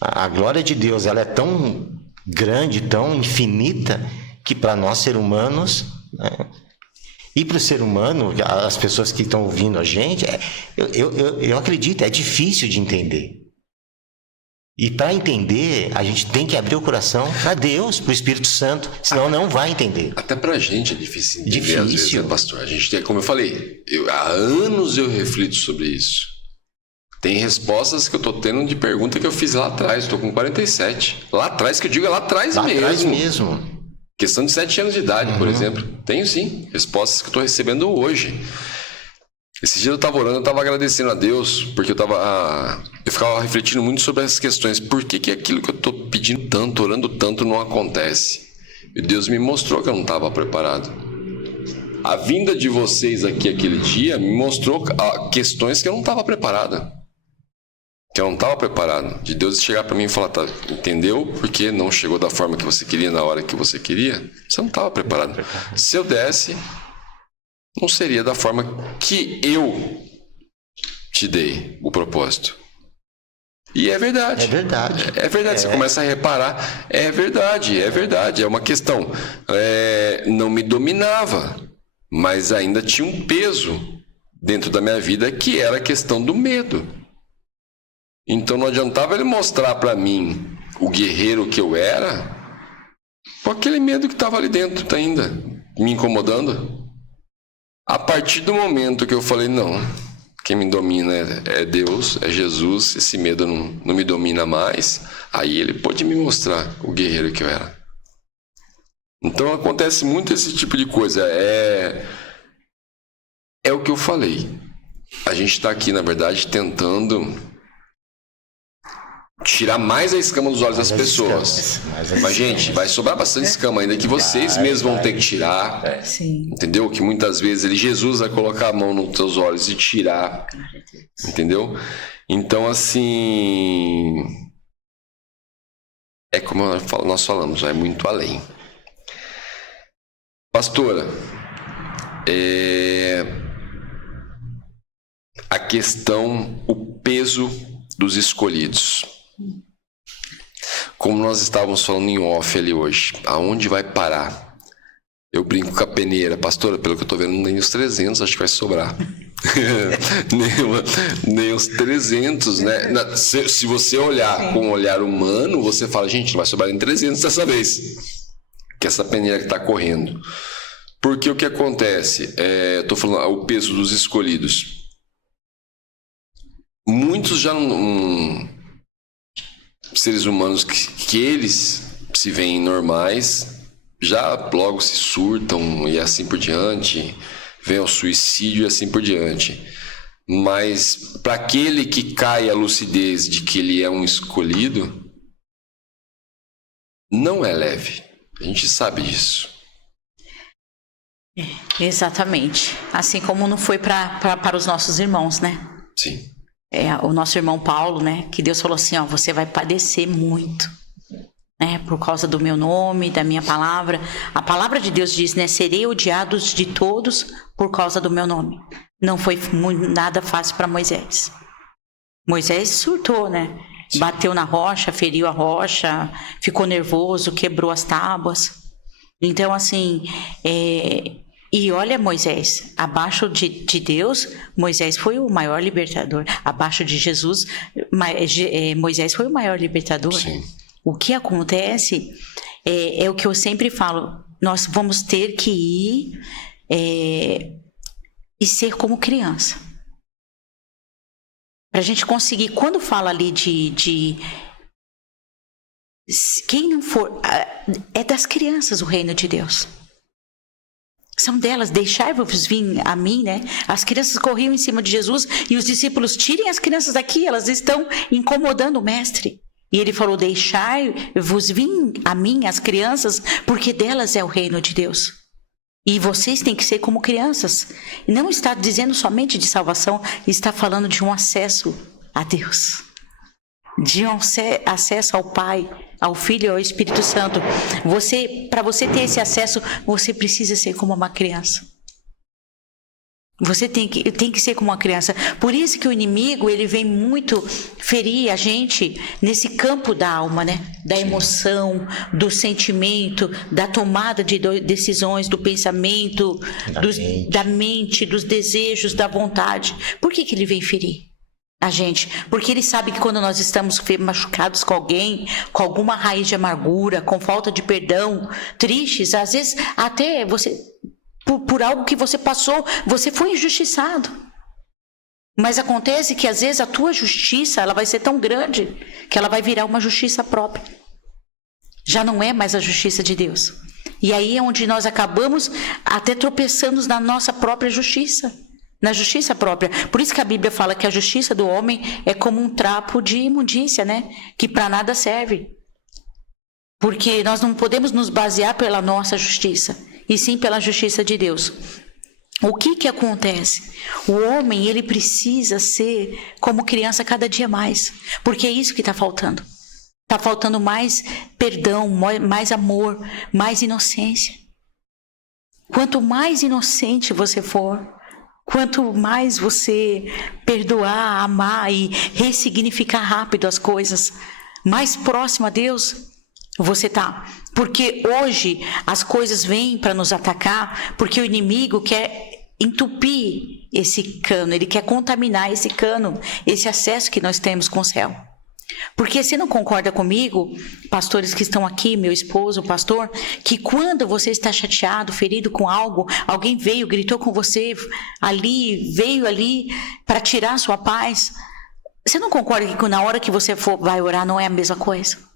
A glória de Deus ela é tão grande, tão infinita, que para nós seres humanos, né? E para o ser humano, as pessoas que estão ouvindo a gente, eu acredito, é difícil de entender. E para entender, a gente tem que abrir o coração para Deus, para o Espírito Santo, senão não vai entender. Até para a gente é difícil entender, às vezes, né, pastor? A gente tem, como eu falei, há anos eu reflito sobre isso. Tem respostas que eu tô tendo de pergunta que eu fiz lá atrás. Estou com 47. Lá atrás, que eu digo é lá atrás mesmo. Lá atrás mesmo. Questão de 7 anos de idade, por exemplo. Tenho sim. Respostas que eu estou recebendo hoje. Esse dia eu estava orando, eu estava agradecendo a Deus, porque eu ficava refletindo muito sobre essas questões. Por que aquilo que eu estou pedindo tanto, orando tanto, não acontece? E Deus me mostrou que eu não estava preparado. A vinda de vocês aqui aquele dia me mostrou questões que eu não estava preparado. Que eu não estava preparado. De Deus chegar para mim e falar, entendeu? Porque não chegou da forma que você queria, na hora que você queria. Você não estava preparado. Se eu desse, não seria da forma que eu te dei o propósito. E é verdade. É verdade. É verdade. Você começa a reparar. É verdade. É uma questão. Não me dominava, mas ainda tinha um peso dentro da minha vida que era a questão do medo. Então não adiantava ele mostrar para mim o guerreiro que eu era, com aquele medo que estava ali dentro ainda, me incomodando. A partir do momento que eu falei, não, quem me domina é Deus, é Jesus, esse medo não me domina mais, aí ele pôde me mostrar o guerreiro que eu era. Então acontece muito esse tipo de coisa. É o que eu falei. A gente está aqui, na verdade, tentando tirar mais a escama dos olhos das pessoas. Mas, gente, vai sobrar bastante escama ainda que vocês mesmos vão ter que tirar. Sim. Entendeu? Que muitas vezes Jesus vai colocar a mão nos teus olhos e tirar. Entendeu? Então, assim... É como nós falamos, vai muito além. Pastora, a questão, o peso dos escolhidos. Como nós estávamos falando em off ali hoje, aonde vai parar? Eu brinco com a peneira, pastora, pelo que eu estou vendo, nem os 300 acho que vai sobrar. nem os 300, né? Se você olhar com um olhar humano, você fala, gente, não vai sobrar nem 300 dessa vez. Que essa peneira que está correndo. Porque o que acontece? Estou falando o peso dos escolhidos. Muitos já seres humanos que eles se veem normais, já logo se surtam e assim por diante, vem ao suicídio e assim por diante. Mas para aquele que cai a lucidez de que ele é um escolhido, não é leve. A gente sabe disso. Exatamente. Assim como não foi para os nossos irmãos, né? Sim. O nosso irmão Paulo, né? Que Deus falou assim, ó, você vai padecer muito, né? Por causa do meu nome, da minha palavra. A palavra de Deus diz, né? Serei odiados de todos por causa do meu nome. Não foi nada fácil para Moisés. Moisés surtou, né? Bateu na rocha, feriu a rocha, ficou nervoso, quebrou as tábuas. Então, assim, e olha Moisés, abaixo de Deus, Moisés foi o maior libertador. Abaixo de Jesus, Moisés foi o maior libertador. Sim. O que acontece é o que eu sempre falo, nós vamos ter que ir e ser como criança. Para a gente conseguir, quando fala ali de quem não for, é das crianças o reino de Deus. São delas, deixai-vos vir a mim, né? As crianças corriam em cima de Jesus e os discípulos, tirem as crianças daqui, elas estão incomodando o mestre. E ele falou, deixai-vos vir a mim, as crianças, porque delas é o reino de Deus. E vocês têm que ser como crianças. E não está dizendo somente de salvação, está falando de um acesso a Deus. De um acesso ao Pai, ao Filho e ao Espírito Santo. Para você ter esse acesso, você precisa ser como uma criança. Você tem que ser como uma criança. Por isso que o inimigo, ele vem muito ferir a gente nesse campo da alma, né? Da emoção, do sentimento, da tomada de decisões, do pensamento, da mente, dos desejos, da vontade. Por que ele vem ferir a gente? Porque ele sabe que quando nós estamos machucados com alguém, com alguma raiz de amargura, com falta de perdão, tristes, às vezes até você... Por algo que você passou, você foi injustiçado. Mas acontece que às vezes a tua justiça, ela vai ser tão grande que ela vai virar uma justiça própria. Já não é mais a justiça de Deus. E aí é onde nós acabamos até tropeçando na nossa própria justiça. Na justiça própria. Por isso que a Bíblia fala que a justiça do homem é como um trapo de imundícia, né? Que para nada serve. Porque nós não podemos nos basear pela nossa justiça, e sim pela justiça de Deus. O que acontece? O homem, ele precisa ser como criança cada dia mais, porque é isso que está faltando. Está faltando mais perdão, mais amor, mais inocência. Quanto mais inocente você for, quanto mais você perdoar, amar e ressignificar rápido as coisas, mais próximo a Deus você tá. Porque hoje as coisas vêm para nos atacar, porque o inimigo quer entupir esse cano, ele quer contaminar esse cano, esse acesso que nós temos com o céu. Porque você não concorda comigo, pastores que estão aqui, meu esposo, pastor, que quando você está chateado, ferido com algo, alguém veio, gritou com você ali, veio ali para tirar a sua paz, você não concorda que na hora que você vai orar não é a mesma coisa?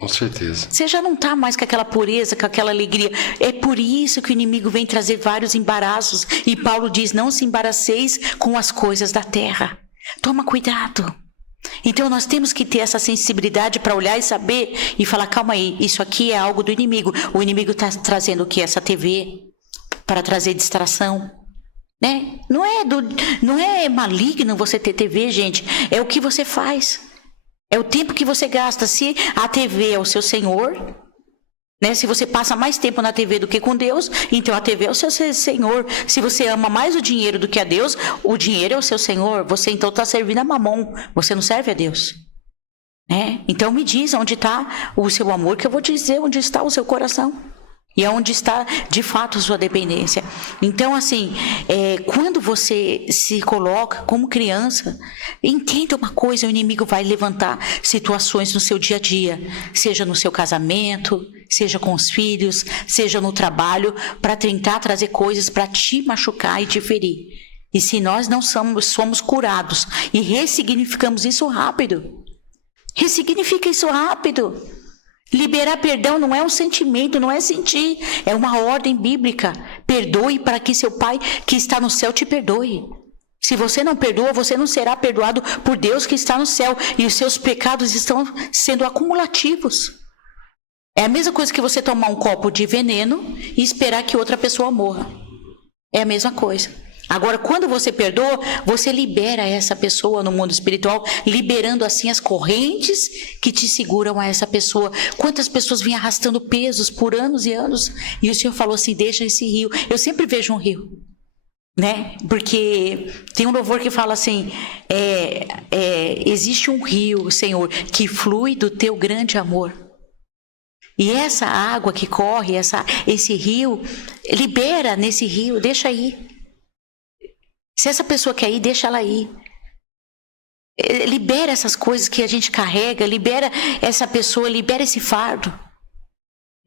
Com certeza. Você já não está mais com aquela pureza, com aquela alegria. É por isso que o inimigo vem trazer vários embaraços. E Paulo diz, não se embaraceis com as coisas da terra. Toma cuidado. Então nós temos que ter essa sensibilidade para olhar e saber e falar, calma aí, isso aqui é algo do inimigo. O inimigo está trazendo o que? Essa TV para trazer distração. Né? Não é maligno você ter TV, gente. É o que você faz. É o tempo que você gasta. Se a TV é o seu senhor, né? Se você passa mais tempo na TV do que com Deus, então a TV é o seu senhor. Se você ama mais o dinheiro do que a Deus, o dinheiro é o seu senhor. Você então está servindo a Mamon. Você não serve a Deus. Né? Então me diz onde está o seu amor, que eu vou dizer onde está o seu coração. E é onde está, de fato, a sua dependência. Então, assim, quando você se coloca como criança, entenda uma coisa, o inimigo vai levantar situações no seu dia a dia, seja no seu casamento, seja com os filhos, seja no trabalho, para tentar trazer coisas para te machucar e te ferir. E se nós não somos curados e ressignificamos isso rápido, ressignifica isso rápido. Liberar perdão não é um sentimento, não é sentir, é uma ordem bíblica. Perdoe para que seu Pai que está no céu te perdoe. Se você não perdoa, você não será perdoado por Deus que está no céu, e os seus pecados estão sendo acumulativos. É a mesma coisa que você tomar um copo de veneno e esperar que outra pessoa morra. É a mesma coisa. Agora, quando você perdoa, você libera essa pessoa no mundo espiritual, liberando assim as correntes que te seguram a essa pessoa. Quantas pessoas vinham arrastando pesos por anos e anos, e o Senhor falou assim, deixa esse rio. Eu sempre vejo um rio, né? Porque tem um louvor que fala assim, existe um rio, Senhor, que flui do teu grande amor. E essa água que corre, esse rio, libera nesse rio, deixa aí. Se essa pessoa quer ir, deixa ela ir. Libera essas coisas que a gente carrega, libera essa pessoa, libera esse fardo.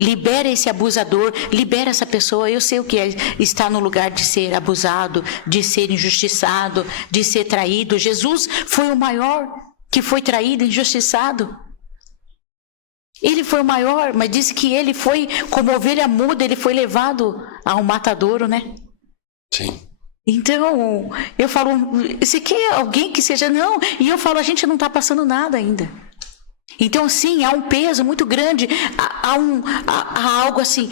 Libera esse abusador, libera essa pessoa. Eu sei o que é estar no lugar de ser abusado, de ser injustiçado, de ser traído. Jesus foi o maior que foi traído, injustiçado. Ele foi o maior, mas disse que ele foi, como ovelha muda, ele foi levado ao matadouro, né? Sim. Então, eu falo, você quer alguém que seja... Não, e eu falo, a gente não está passando nada ainda. Então, sim, há um peso muito grande, há algo assim,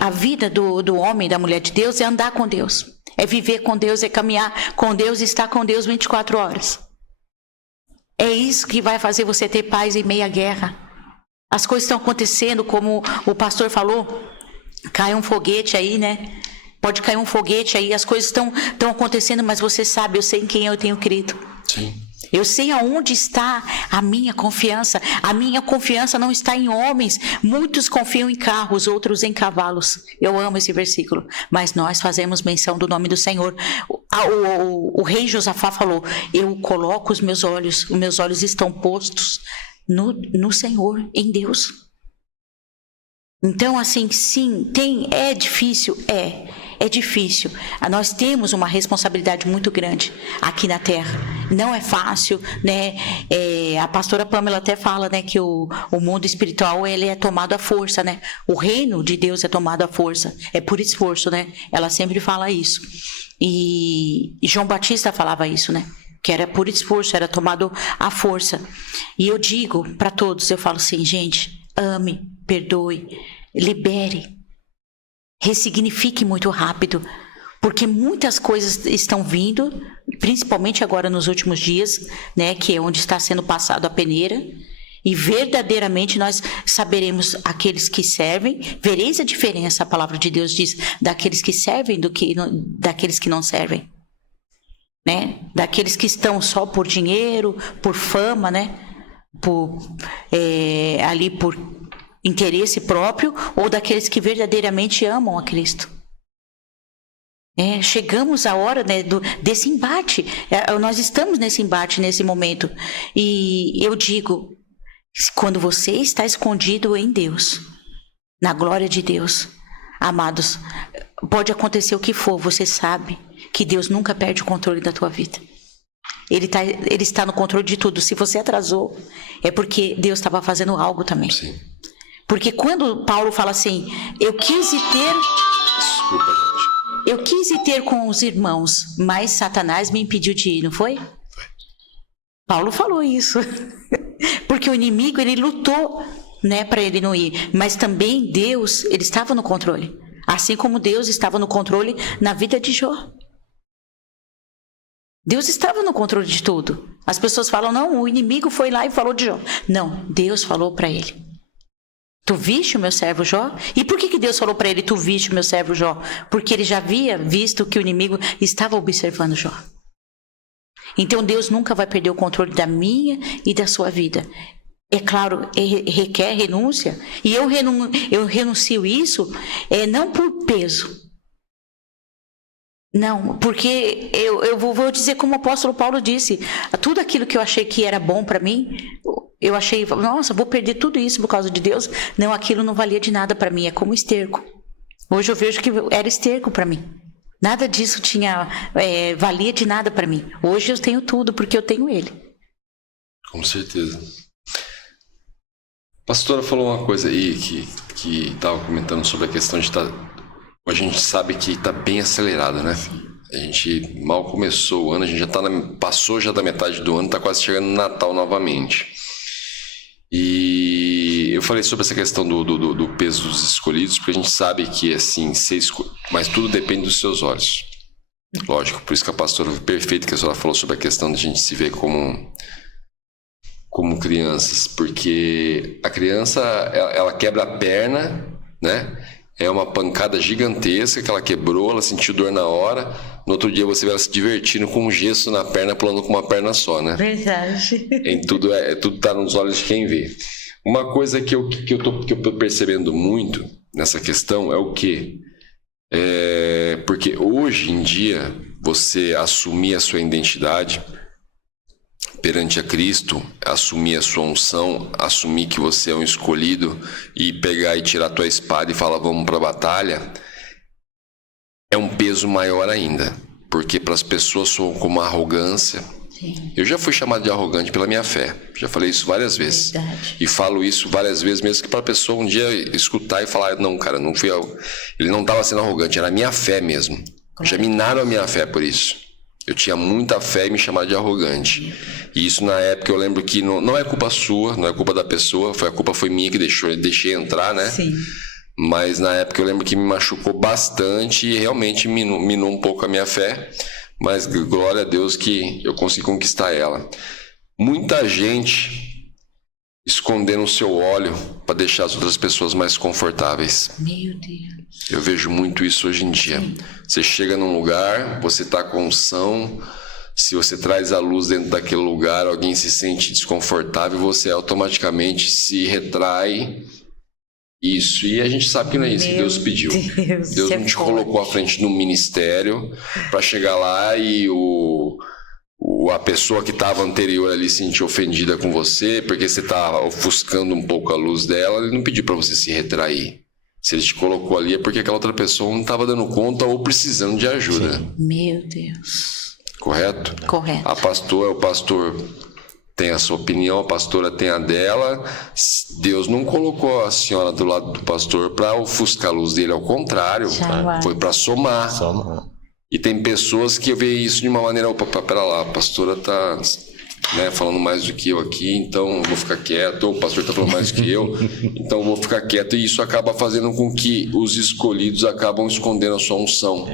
a vida do homem, da mulher de Deus é andar com Deus. É viver com Deus, é caminhar com Deus, estar com Deus 24 horas. É isso que vai fazer você ter paz em meio à guerra. As coisas estão acontecendo, como o pastor falou, cai um foguete aí, né? Pode cair um foguete aí, as coisas estão acontecendo, mas você sabe, eu sei em quem eu tenho crido. Sim. Eu sei aonde está a minha confiança. A minha confiança não está em homens. Muitos confiam em carros, outros em cavalos. Eu amo esse versículo. Mas nós fazemos menção do nome do Senhor. O rei Josafá falou, eu coloco os meus olhos estão postos no Senhor, em Deus. Então, assim, sim, é difícil, é difícil. Nós temos uma responsabilidade muito grande aqui na Terra. Não é fácil, né? A pastora Pamela até fala, né, que o mundo espiritual ele é tomado à força, né? O reino de Deus é tomado à força, é por esforço, né? Ela sempre fala isso. E João Batista falava isso, né? Que era por esforço, era tomado à força. E eu digo para todos, eu falo assim, gente, ame, perdoe, libere, ressignifique muito rápido, porque muitas coisas estão vindo, principalmente agora nos últimos dias, né, que é onde está sendo passado a peneira, e verdadeiramente nós saberemos aqueles que servem, vereis a diferença, a palavra de Deus diz, daqueles que servem daqueles que não servem, né, daqueles que estão só por dinheiro, por fama, né, por interesse próprio, ou daqueles que verdadeiramente amam a Cristo. Chegamos à hora, né, desse embate. Nós estamos nesse embate, nesse momento. E eu digo, quando você está escondido em Deus, na glória de Deus, amados, pode acontecer o que for, você sabe que Deus nunca perde o controle da tua vida. Ele está no controle de tudo. Se você atrasou, é porque Deus estava fazendo algo também. Sim. Porque quando Paulo fala assim, eu quis ir ter com os irmãos, mas Satanás me impediu de ir, não foi? Paulo falou isso. Porque o inimigo, ele lutou, né, para ele não ir. Mas também Deus, ele estava no controle. Assim como Deus estava no controle na vida de Jó. Deus estava no controle de tudo. As pessoas falam, não, o inimigo foi lá e falou de Jó. Não, Deus falou para ele. Tu viste o meu servo Jó? E por que Deus falou para ele, tu viste o meu servo Jó? Porque ele já havia visto que o inimigo estava observando Jó. Então Deus nunca vai perder o controle da minha e da sua vida. é claro, requer renúncia, e eu renuncio isso não por peso. Não, porque eu vou dizer como o apóstolo Paulo disse, tudo aquilo que eu achei que era bom para mim, eu achei, nossa, vou perder tudo isso por causa de Deus. Não, aquilo não valia de nada para mim, é como esterco. Hoje eu vejo que era esterco para mim. Nada disso valia de nada para mim. Hoje eu tenho tudo porque eu tenho Ele. Com certeza. A pastora falou uma coisa aí que estava comentando sobre a questão de estar... A gente sabe que está bem acelerado, né? Sim. A gente mal começou o ano, a gente já passou já da metade do ano, está quase chegando no Natal novamente. E eu falei sobre essa questão do peso dos escolhidos, porque a gente sabe que, assim, mas tudo depende dos seus olhos. Lógico, por isso que a pastora foi perfeita, que a senhora falou sobre a questão de a gente se ver como crianças, porque a criança, ela quebra a perna, né? É uma pancada gigantesca que ela quebrou, ela sentiu dor na hora. No outro dia você vê ela se divertindo com um gesso na perna, pulando com uma perna só, né? Verdade. Tudo tá nos olhos de quem vê. Uma coisa que eu tô percebendo muito nessa questão é o quê? Porque hoje em dia, você assumir a sua identidade perante a Cristo, assumir a sua unção, assumir que você é um escolhido e pegar e tirar a tua espada e falar vamos para a batalha, é um peso maior ainda, porque para as pessoas soam como arrogância. Sim. Eu já fui chamado de arrogante pela minha fé, já falei isso várias vezes. Verdade. E falo isso várias vezes, mesmo que para a pessoa um dia escutar e falar, não, cara, não fui eu. Ele não estava sendo arrogante, era a minha fé mesmo. Já minaram a minha fé por isso. Eu tinha muita fé e me chamaram de arrogante. E isso na época eu lembro que não é culpa sua, não é culpa da pessoa, a culpa foi minha que deixei entrar, né? Sim. Mas na época eu lembro que me machucou bastante e realmente minou um pouco a minha fé. Mas glória a Deus que eu consegui conquistar ela. Muita gente escondendo o seu óleo para deixar as outras pessoas mais confortáveis. Meu Deus. Eu vejo muito isso hoje em dia. Sim. Você chega num lugar, você está com unção, se você traz a luz dentro daquele lugar, alguém se sente desconfortável, você automaticamente se retrai. Isso, e a gente sabe que não é isso que Deus pediu. Deus não te colocou à frente de um ministério para chegar lá e a pessoa que estava anterior ali se sentir ofendida com você, porque você está ofuscando um pouco a luz dela. Ele não pediu para você se retrair. Se ele te colocou ali é porque aquela outra pessoa não estava dando conta ou precisando de ajuda. Sim. Meu Deus. Correto? Correto. O pastor tem a sua opinião, a pastora tem a dela. Deus não colocou a senhora do lado do pastor para ofuscar a luz dele, ao contrário, Jamais. foi para somar. E tem pessoas que veem isso de uma maneira, opa, pera lá, a pastora tá, né, falando mais do que eu aqui, então eu vou ficar quieto, ou o pastor tá falando mais do que eu, então eu vou ficar quieto, e isso acaba fazendo com que os escolhidos acabam escondendo a sua unção,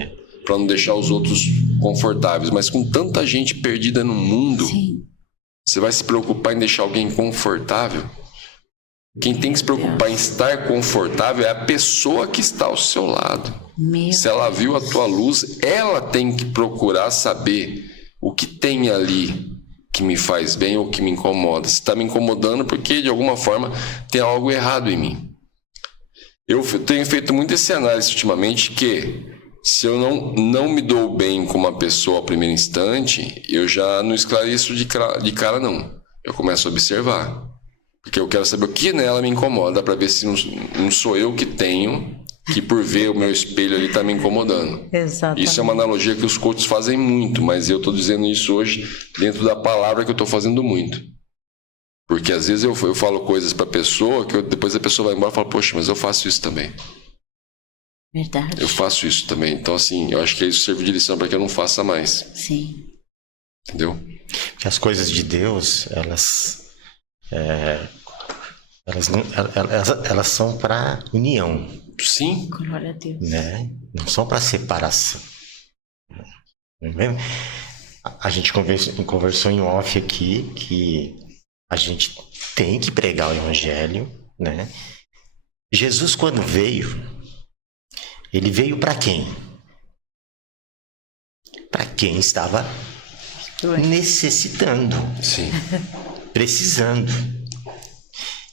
para não deixar os outros confortáveis. Mas com tanta gente perdida no mundo, Sim. você vai se preocupar em deixar alguém confortável? Quem tem que se preocupar em estar confortável é a pessoa que está ao seu lado. Se ela viu a tua luz, ela tem que procurar saber o que tem ali que me faz bem ou que me incomoda. Se está me incomodando porque de alguma forma tem algo errado em mim. Eu tenho feito muito esse análise ultimamente, que se eu não me dou bem com uma pessoa ao primeiro instante, eu já não esclareço de cara não. Eu começo a observar. Porque eu quero saber o que nela me incomoda, para ver se não sou eu que tenho, que por ver o meu espelho ali está me incomodando. Exatamente. Isso é uma analogia que os coaches fazem muito, mas eu estou dizendo isso hoje dentro da palavra que eu estou fazendo muito. Porque às vezes eu falo coisas para a pessoa que depois a pessoa vai embora e fala, poxa, mas eu faço isso também. Verdade. Eu faço isso também. Então, assim, eu acho que isso serve de lição para que eu não faça mais. Sim. Entendeu? Porque as coisas de Deus, elas são para união. Sim. Glória a Deus. Né? Não são para separação. Não é mesmo? A gente conversou em off aqui que a gente tem que pregar o evangelho, né? Jesus, quando veio, ele veio para quem? Para quem estava necessitando, Sim. precisando.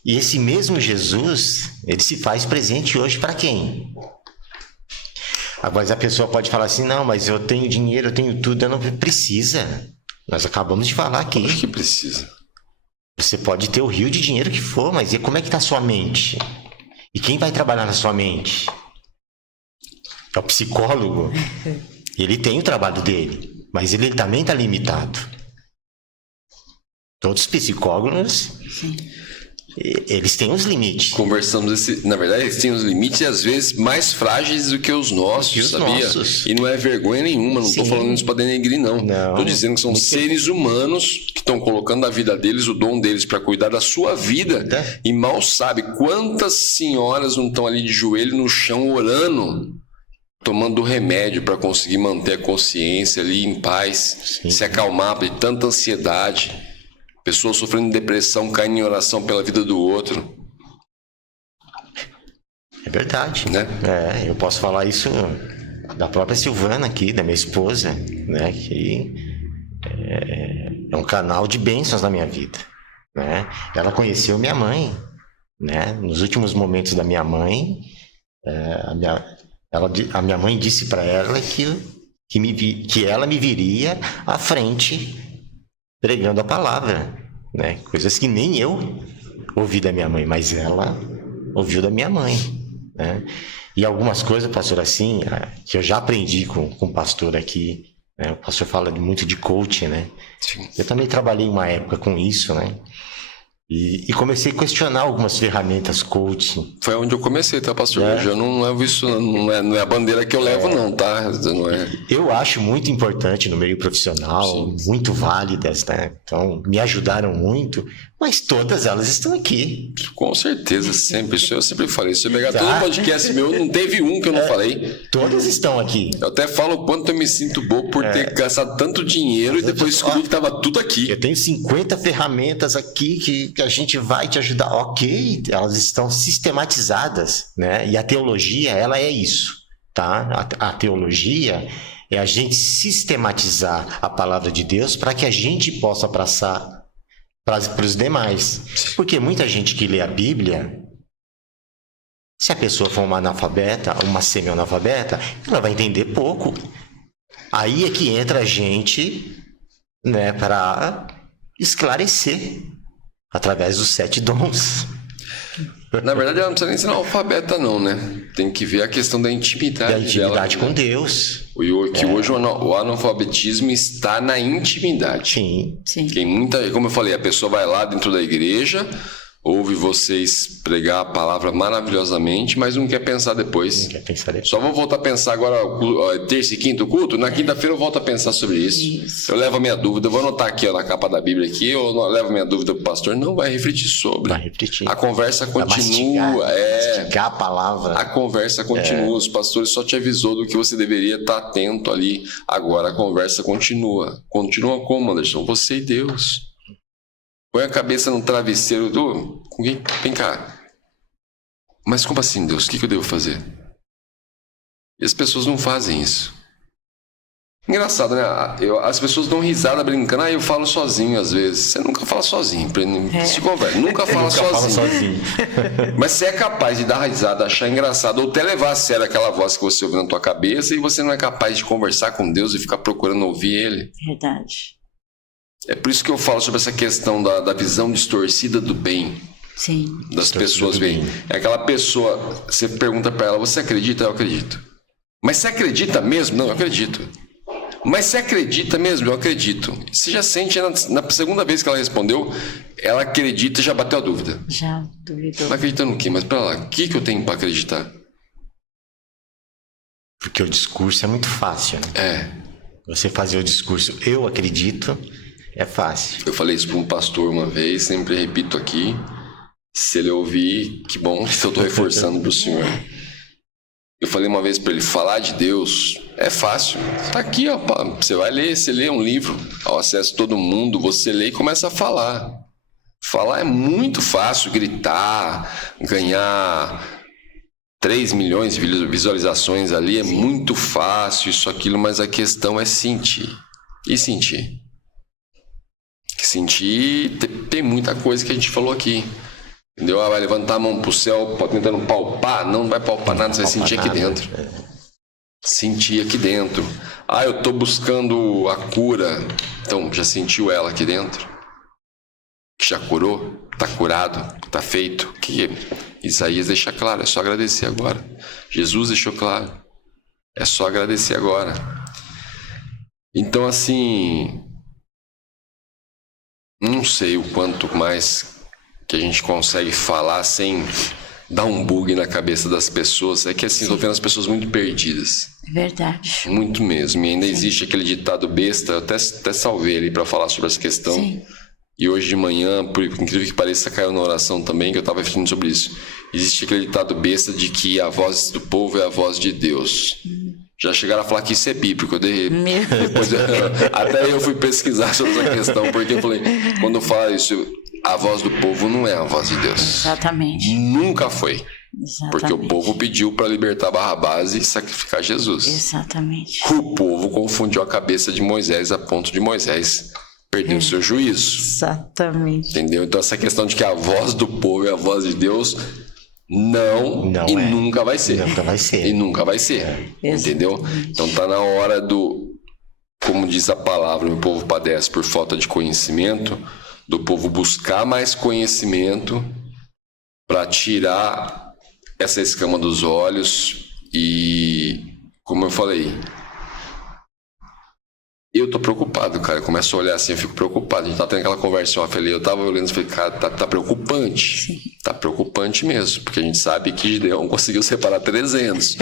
E esse mesmo Jesus, ele se faz presente hoje para quem? Agora a pessoa pode falar assim, não, mas eu tenho dinheiro, eu tenho tudo, eu não precisa. Nós acabamos de falar aqui. Acho que precisa. Você pode ter o rio de dinheiro que for, mas e como é que está a sua mente? E quem vai trabalhar na sua mente? É o psicólogo. Ele tem o trabalho dele, mas ele também está limitado. Todos os psicólogos, Sim. eles têm os limites. Conversamos na verdade, eles têm os limites e às vezes mais frágeis do que os nossos, sabia? Nossos. E não é vergonha nenhuma, não estou falando isso para denegrir, não. Estou dizendo que são seres humanos que estão colocando a vida deles, o dom deles para cuidar da sua vida e mal sabe quantas senhoras não estão ali de joelho no chão orando, tomando remédio para conseguir manter a consciência ali em paz, se acalmar de tanta ansiedade. Pessoas sofrendo de depressão, caindo em oração pela vida do outro. É verdade. Né? Eu posso falar isso da própria Silvana aqui, da minha esposa, né? Que é um canal de bênçãos na minha vida. Né? Ela conheceu minha mãe. Né? Nos últimos momentos da minha mãe, a minha mãe disse para ela que ela me viria à frente pregando a palavra, né? Coisas que nem eu ouvi da minha mãe, mas ela ouviu da minha mãe, né? E algumas coisas, pastor, assim, que eu já aprendi com o pastor aqui, né? O pastor fala muito de coaching, né? Sim. Eu também trabalhei uma época com isso, né? E comecei a questionar algumas ferramentas coaching. Foi onde eu comecei, tá, pastor? Eu já não levo isso, não é a bandeira que eu levo, não, tá? Não é... Eu acho muito importante no meio profissional, muito válidas, né? Então, me ajudaram muito, mas todas elas estão aqui. Com certeza, sempre. Isso eu sempre falei. Se eu pegar todo podcast meu, não teve um que eu não falei. Todas estão aqui. Eu até falo o quanto eu me sinto bom por ter gastado tanto dinheiro e depois descobri que estava tudo aqui. Eu tenho 50 ferramentas aqui que a gente vai te ajudar. Ok, elas estão sistematizadas, né? E a teologia, ela é isso, tá? A teologia é a gente sistematizar a palavra de Deus para que a gente possa passar para os demais. Porque muita gente que lê a Bíblia, se a pessoa for uma analfabeta, uma semi-analfabeta, ela vai entender pouco. Aí é que entra a gente, né, para esclarecer através dos 7 dons. Na verdade, ela não precisa nem ser analfabeta, não, né? Tem que ver a questão da intimidade. Da intimidade dela, com Deus. Que hoje o analfabetismo está na intimidade. Sim. Sim. Como eu falei, a pessoa vai lá dentro da igreja, ouve vocês pregar a palavra maravilhosamente, mas não quer pensar depois. Não quer pensar depois. Só vou voltar a pensar agora, terça e quinto culto, na quinta-feira eu volto a pensar sobre isso. Eu levo a minha dúvida, eu vou anotar aqui na capa da Bíblia aqui, eu levo a minha dúvida pro pastor, não vai refletir sobre. Vai refletir. A conversa continua. Mastigar a palavra. A conversa continua, os pastores só te avisou do que você deveria estar atento ali. Agora a conversa continua. Continua como, Anderson? Você e Deus. Põe a cabeça no travesseiro do... Vem cá. Mas como assim, Deus? O que eu devo fazer? E as pessoas não fazem isso. Engraçado, né? As pessoas dão risada brincando. Eu falo sozinho às vezes. Você nunca fala sozinho. Se conversa. Nunca fala sozinho. Mas você é capaz de dar risada, achar engraçado, ou até levar a sério aquela voz que você ouve na tua cabeça e você não é capaz de conversar com Deus e ficar procurando ouvir Ele. Verdade. É por isso que eu falo sobre essa questão da visão distorcida do bem. Sim. Das pessoas veem. É aquela pessoa, você pergunta pra ela, você acredita? Eu acredito. Mas você acredita mesmo? Não, eu acredito. Mas você acredita mesmo? Eu acredito. Você já sente, na segunda vez que ela respondeu, ela acredita e já bateu a dúvida. Já duvidou. Ela acredita no quê? Mas pra lá, o que eu tenho pra acreditar? Porque o discurso é muito fácil, né? Você fazer o discurso, eu acredito, é fácil. Eu falei isso para um pastor uma vez, sempre repito aqui. Se ele ouvir, que bom, eu estou reforçando para o senhor. Eu falei uma vez para ele, falar de Deus é fácil. Tá aqui, ó, você vai ler, você lê um livro, ao acesso a todo mundo, você lê e começa a falar. Falar é muito fácil, gritar, ganhar 3 milhões de visualizações ali, é muito fácil isso, aquilo, mas a questão é sentir. E sentir? Sentir, tem muita coisa que a gente falou aqui. Entendeu? Vai levantar a mão pro céu tentando palpar. Não vai palpar nada, você vai sentir aqui dentro. Sentir aqui dentro. Eu tô buscando a cura. Então, já sentiu ela aqui dentro? Que já curou? Tá curado? Tá feito? Que Isaías deixa claro, é só agradecer agora. Jesus deixou claro, é só agradecer agora. Então, assim, não sei o quanto mais que a gente consegue falar sem dar um bug na cabeça das pessoas. É que assim, tô vendo as pessoas muito perdidas. É verdade. Muito mesmo. E ainda existe aquele ditado besta, eu até salvei ali para falar sobre essa questão. Sim. E hoje de manhã, por incrível que pareça, caiu na oração também, que eu estava refletindo sobre isso. Existe aquele ditado besta de que a voz do povo é a voz de Deus. Já chegaram a falar que isso é bíblico. Depois até eu fui pesquisar sobre essa questão, porque eu falei, quando eu falo isso, a voz do povo não é a voz de Deus. Exatamente. Nunca foi. Exatamente. Porque o povo pediu para libertar Barrabás e sacrificar Jesus. Exatamente. O povo confundiu a cabeça de Moisés a ponto de Moisés perder o seu juízo. Exatamente. Entendeu? Então essa questão de que a voz do povo é a voz de Deus, não e é. Nunca vai ser. Nunca vai ser. E nunca vai ser. Entendeu? Então tá na hora como diz a palavra, o povo padece por falta de conhecimento, do povo buscar mais conhecimento para tirar essa escama dos olhos e, como eu falei, eu tô preocupado, cara. Eu começo a olhar assim, eu fico preocupado. A gente tá tendo aquela conversa off ali, eu tava olhando e falei, cara, tá preocupante. Sim. Tá preocupante mesmo, porque a gente sabe que Gideão conseguiu separar 300.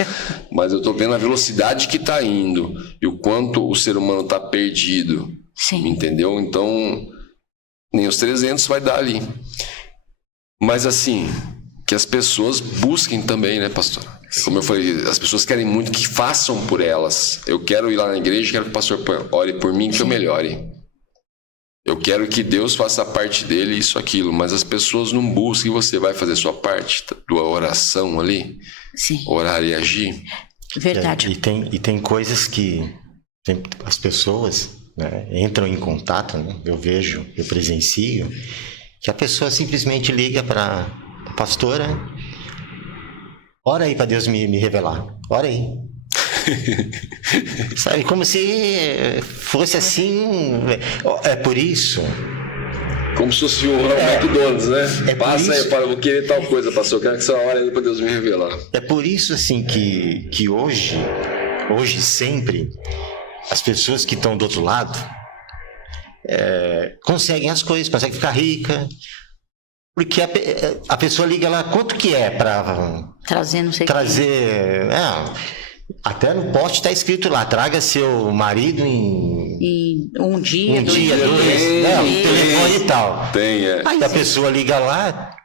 Mas eu tô vendo a velocidade que tá indo e o quanto o ser humano tá perdido. Sim. Entendeu? Então, nem os 300 vai dar ali. Mas assim, que as pessoas busquem também, né, pastor? Como eu falei, as pessoas querem muito que façam por elas. Eu quero ir lá na igreja, quero que o pastor ore por mim, que eu melhore. Eu quero que Deus faça a parte dele, isso, aquilo. Mas as pessoas não buscam, e você vai fazer sua parte da oração ali? Sim. Orar e agir? Verdade. E tem coisas que as pessoas, né, entram em contato, né? Eu presencio, que a pessoa simplesmente liga para a pastora, ora aí para Deus me revelar, ora aí. Sabe, como se fosse assim. É por isso. Como se fosse um McDonald's, né? Passa aí, eu vou querer tal coisa, pastor. Eu quero que você ore aí para Deus me revelar. É por isso, assim, que hoje sempre, as pessoas que estão do outro lado conseguem as coisas, conseguem ficar rica. Porque a pessoa liga lá, quanto que é para trazer, não sei trazer. Até no poste está escrito lá, traga seu marido em um dia, dois, um telefone e tal. Tem, Aí a pessoa liga lá,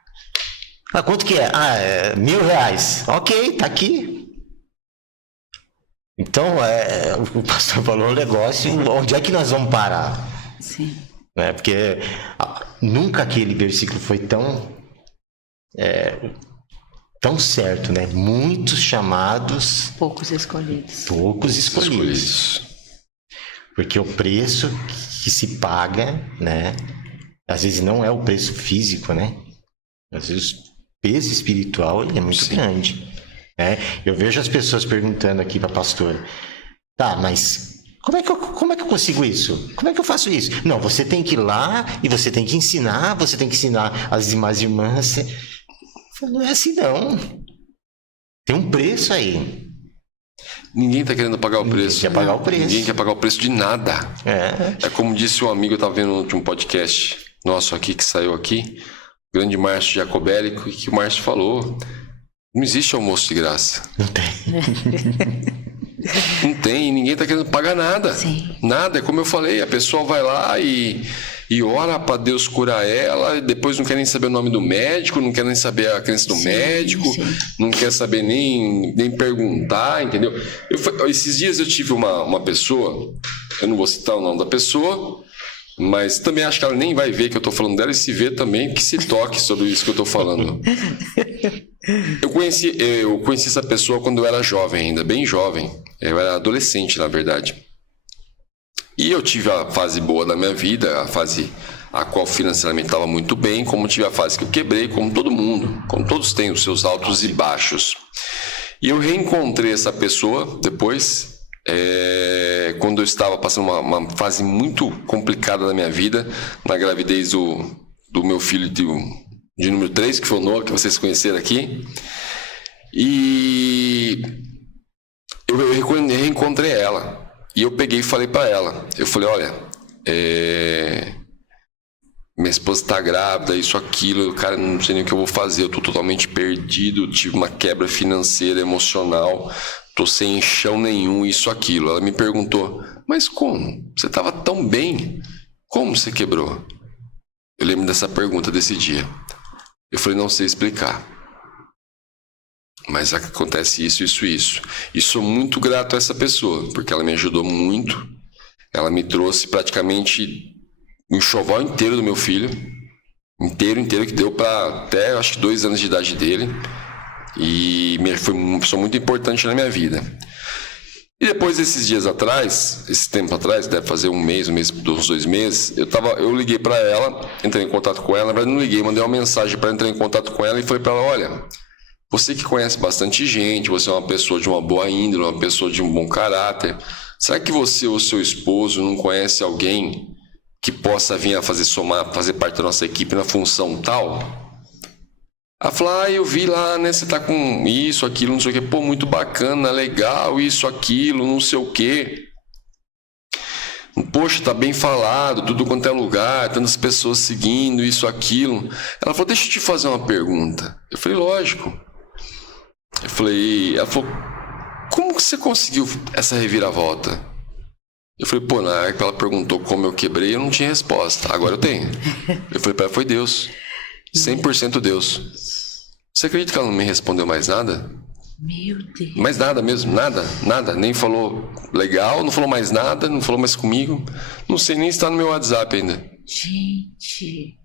quanto que é? É R$1.000. Ok, tá aqui. Então, o pastor falou um negócio, onde é que nós vamos parar? Sim. Porque nunca aquele versículo foi tão certo, né? Muitos chamados, poucos escolhidos. Porque o preço que se paga, né? Às vezes não é o preço físico, né? Às vezes o peso espiritual ele é muito grande, né? Eu vejo as pessoas perguntando aqui para a pastora, tá, mas como é que eu consigo isso? Como é que eu faço isso? Não, você tem que ir lá e você tem que ensinar as demais irmãs. Não é assim, não. Tem um preço aí. Ninguém tá querendo pagar o preço. Ninguém quer pagar o preço. Ninguém quer pagar o preço de nada. É como disse um amigo, eu tava vendo no último podcast nosso aqui, que saiu aqui, o grande Márcio Jacobelli, que o Márcio falou, não existe almoço de graça. Não tem. Não tem, ninguém tá querendo pagar nada. Sim. Nada, é como eu falei, a pessoa vai lá e ora para Deus curar ela, e depois não quer nem saber o nome do médico, não quer nem saber a crença do médico, não quer saber nem perguntar, entendeu? Esses dias eu tive uma pessoa, eu não vou citar o nome da pessoa, mas também acho que ela nem vai ver que eu tô falando dela, e se vê também, que se toque sobre isso que eu tô falando. Eu conheci essa pessoa quando eu era jovem ainda, bem jovem. Eu era adolescente, na verdade. E eu tive a fase boa da minha vida, a fase a qual financeiramente estava muito bem, como tive a fase que eu quebrei, como todo mundo, como todos têm os seus altos e baixos. E eu reencontrei essa pessoa depois, quando eu estava passando uma fase muito complicada da minha vida, na gravidez do meu filho de número 3, que foi o Noah, que vocês conheceram aqui. E eu reencontrei ela. E eu peguei e falei para ela. Eu falei, olha, minha esposa está grávida, isso, aquilo, cara, não sei nem o que eu vou fazer, eu tô totalmente perdido, tive uma quebra financeira, emocional, tô sem chão nenhum, isso, aquilo. Ela me perguntou, mas como? Você estava tão bem, como você quebrou? Eu lembro dessa pergunta desse dia. Eu falei, não sei explicar, mas acontece isso, isso, isso. E sou muito grato a essa pessoa, porque ela me ajudou muito, ela me trouxe praticamente um enxoval inteiro do meu filho, inteiro, que deu para até, acho que 2 anos de idade dele, e foi uma pessoa muito importante na minha vida. E depois desses dias atrás, esse tempo atrás, deve fazer um mês, uns 2 meses, eu liguei para ela, entrei em contato com ela, na verdade não liguei, mandei uma mensagem para entrar em contato com ela e falei para ela, olha, você que conhece bastante gente, você é uma pessoa de uma boa índole, uma pessoa de um bom caráter, será que você ou seu esposo não conhece alguém que possa vir a fazer parte da nossa equipe na função tal? Ela falou, eu vi lá, né, você tá com isso, aquilo, não sei o que, pô, muito bacana, legal, isso, aquilo, não sei o que. Poxa, tá bem falado, tudo quanto é lugar, tantas pessoas seguindo, isso, aquilo. Ela falou, deixa eu te fazer uma pergunta. Eu falei, lógico. Ela falou, como que você conseguiu essa reviravolta? Eu falei, pô, na hora que ela perguntou como eu quebrei, eu não tinha resposta. Agora eu tenho. Eu falei pra ela, foi Deus. 100% Deus. Você acredita que ela não me respondeu mais nada? Meu Deus. Mais nada mesmo, nada. Nem falou legal, não falou mais nada, não falou mais comigo. Não sei nem se tá no meu WhatsApp ainda. Gente.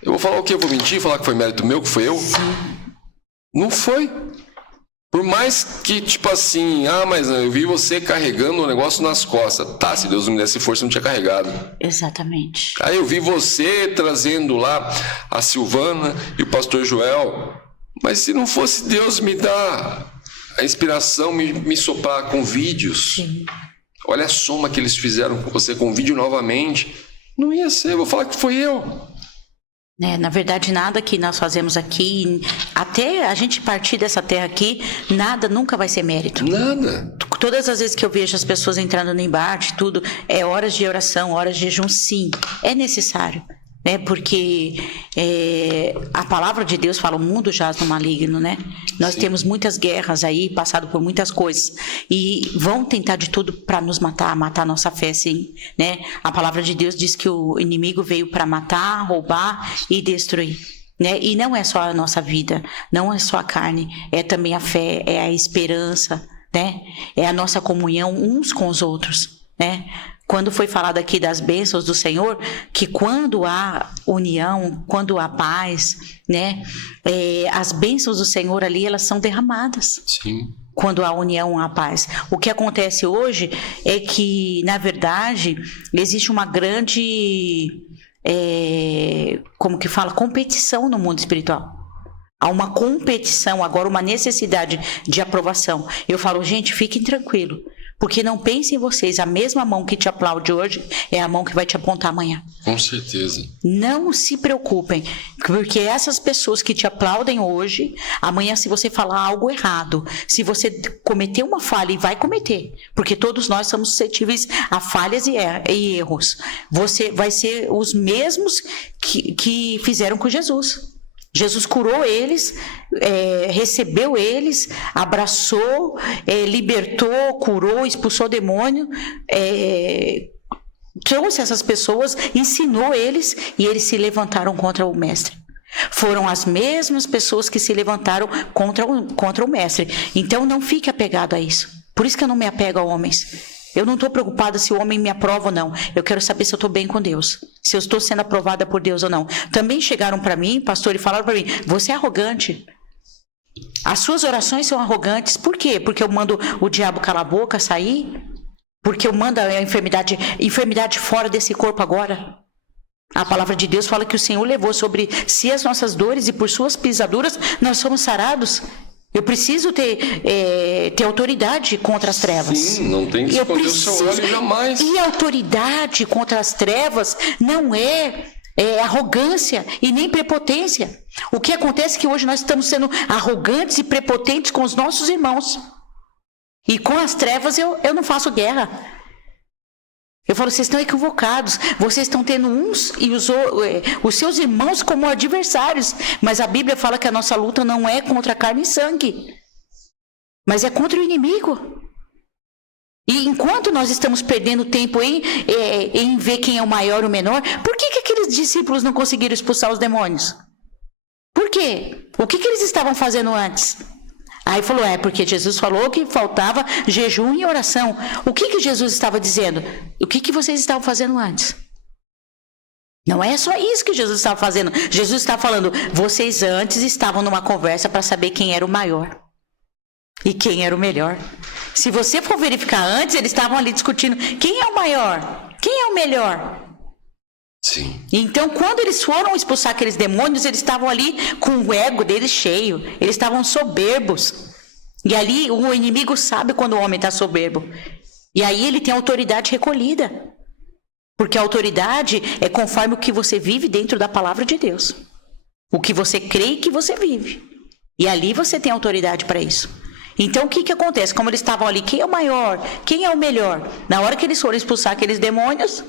Eu vou falar o quê? Eu vou mentir? Falar que foi mérito meu, que foi eu? Sim. Não foi. Por mais que, tipo assim, mas eu vi você carregando o negócio nas costas. Tá, se Deus não me desse força, eu não tinha carregado. Exatamente. Aí eu vi você trazendo lá a Silvana e o pastor Joel. Mas se não fosse Deus me dar a inspiração, me soprar com vídeos. Sim. Olha a soma que eles fizeram com você com vídeo novamente. Não ia ser, eu vou falar que foi eu. Na verdade, nada que nós fazemos aqui, até a gente partir dessa terra aqui, nada nunca vai ser mérito. Nada. Todas as vezes que eu vejo as pessoas entrando no embate, tudo, é horas de oração, horas de jejum, sim, é necessário. Porque a palavra de Deus fala, o mundo jaz no maligno, né? Nós Sim. temos muitas guerras aí, passado por muitas coisas, e vão tentar de tudo para nos matar a nossa fé, sim, né? A palavra de Deus diz que o inimigo veio para matar, roubar e destruir, né? E não é só a nossa vida, não é só a carne, é também a fé, é a esperança, né? É a nossa comunhão uns com os outros, né? Quando foi falado aqui das bênçãos do Senhor, que quando há união, quando há paz, né, as bênçãos do Senhor ali, elas são derramadas. Sim. Quando há união, há paz. O que acontece hoje é que, na verdade, existe uma grande, competição no mundo espiritual. Há uma competição, agora uma necessidade de aprovação. Eu falo, gente, fiquem tranquilos. Porque não pensem vocês, a mesma mão que te aplaude hoje é a mão que vai te apontar amanhã. Com certeza. Não se preocupem, porque essas pessoas que te aplaudem hoje, amanhã se você falar algo errado, se você cometer uma falha, e vai cometer, porque todos nós somos suscetíveis a falhas e erros, você vai ser os mesmos que fizeram com Jesus. Jesus curou eles, recebeu eles, abraçou, libertou, curou, expulsou demônio, trouxe essas pessoas, ensinou eles e eles se levantaram contra o mestre. Foram as mesmas pessoas que se levantaram contra o mestre. Então não fique apegado a isso. Por isso que eu não me apego a homens. Eu não estou preocupada se o homem me aprova ou não. Eu quero saber se eu estou bem com Deus. Se eu estou sendo aprovada por Deus ou não. Também chegaram para mim, pastor, e falaram para mim, você é arrogante. As suas orações são arrogantes. Por quê? Porque eu mando o diabo calar a boca, sair? Porque eu mando a enfermidade fora desse corpo agora? A palavra de Deus fala que o Senhor levou sobre si as nossas dores e por suas pisaduras nós somos sarados. Eu preciso ter autoridade contra as trevas. Sim, não tem que esconder o seu olho jamais. E autoridade contra as trevas não é arrogância e nem prepotência. O que acontece é que hoje nós estamos sendo arrogantes e prepotentes com os nossos irmãos. E com as trevas eu não faço guerra. Eu falo, vocês estão equivocados. Vocês estão tendo uns e os seus irmãos como adversários. Mas a Bíblia fala que a nossa luta não é contra carne e sangue, mas é contra o inimigo. E enquanto nós estamos perdendo tempo em ver quem é o maior ou o menor, por que aqueles discípulos não conseguiram expulsar os demônios? Por quê? O que eles estavam fazendo antes? Aí falou, porque Jesus falou que faltava jejum e oração. O que Jesus estava dizendo? O que vocês estavam fazendo antes? Não é só isso que Jesus estava fazendo. Jesus estava falando, vocês antes estavam numa conversa para saber quem era o maior e quem era o melhor. Se você for verificar antes, eles estavam ali discutindo quem é o maior, quem é o melhor. Sim. Então, quando eles foram expulsar aqueles demônios, eles estavam ali com o ego deles cheio. Eles estavam soberbos. E ali o inimigo sabe quando o homem está soberbo. E aí ele tem a autoridade recolhida. Porque a autoridade é conforme o que você vive dentro da palavra de Deus. O que você crê e que você vive. E ali você tem autoridade para isso. Então, o que acontece? Como eles estavam ali, quem é o maior? Quem é o melhor? Na hora que eles foram expulsar aqueles demônios...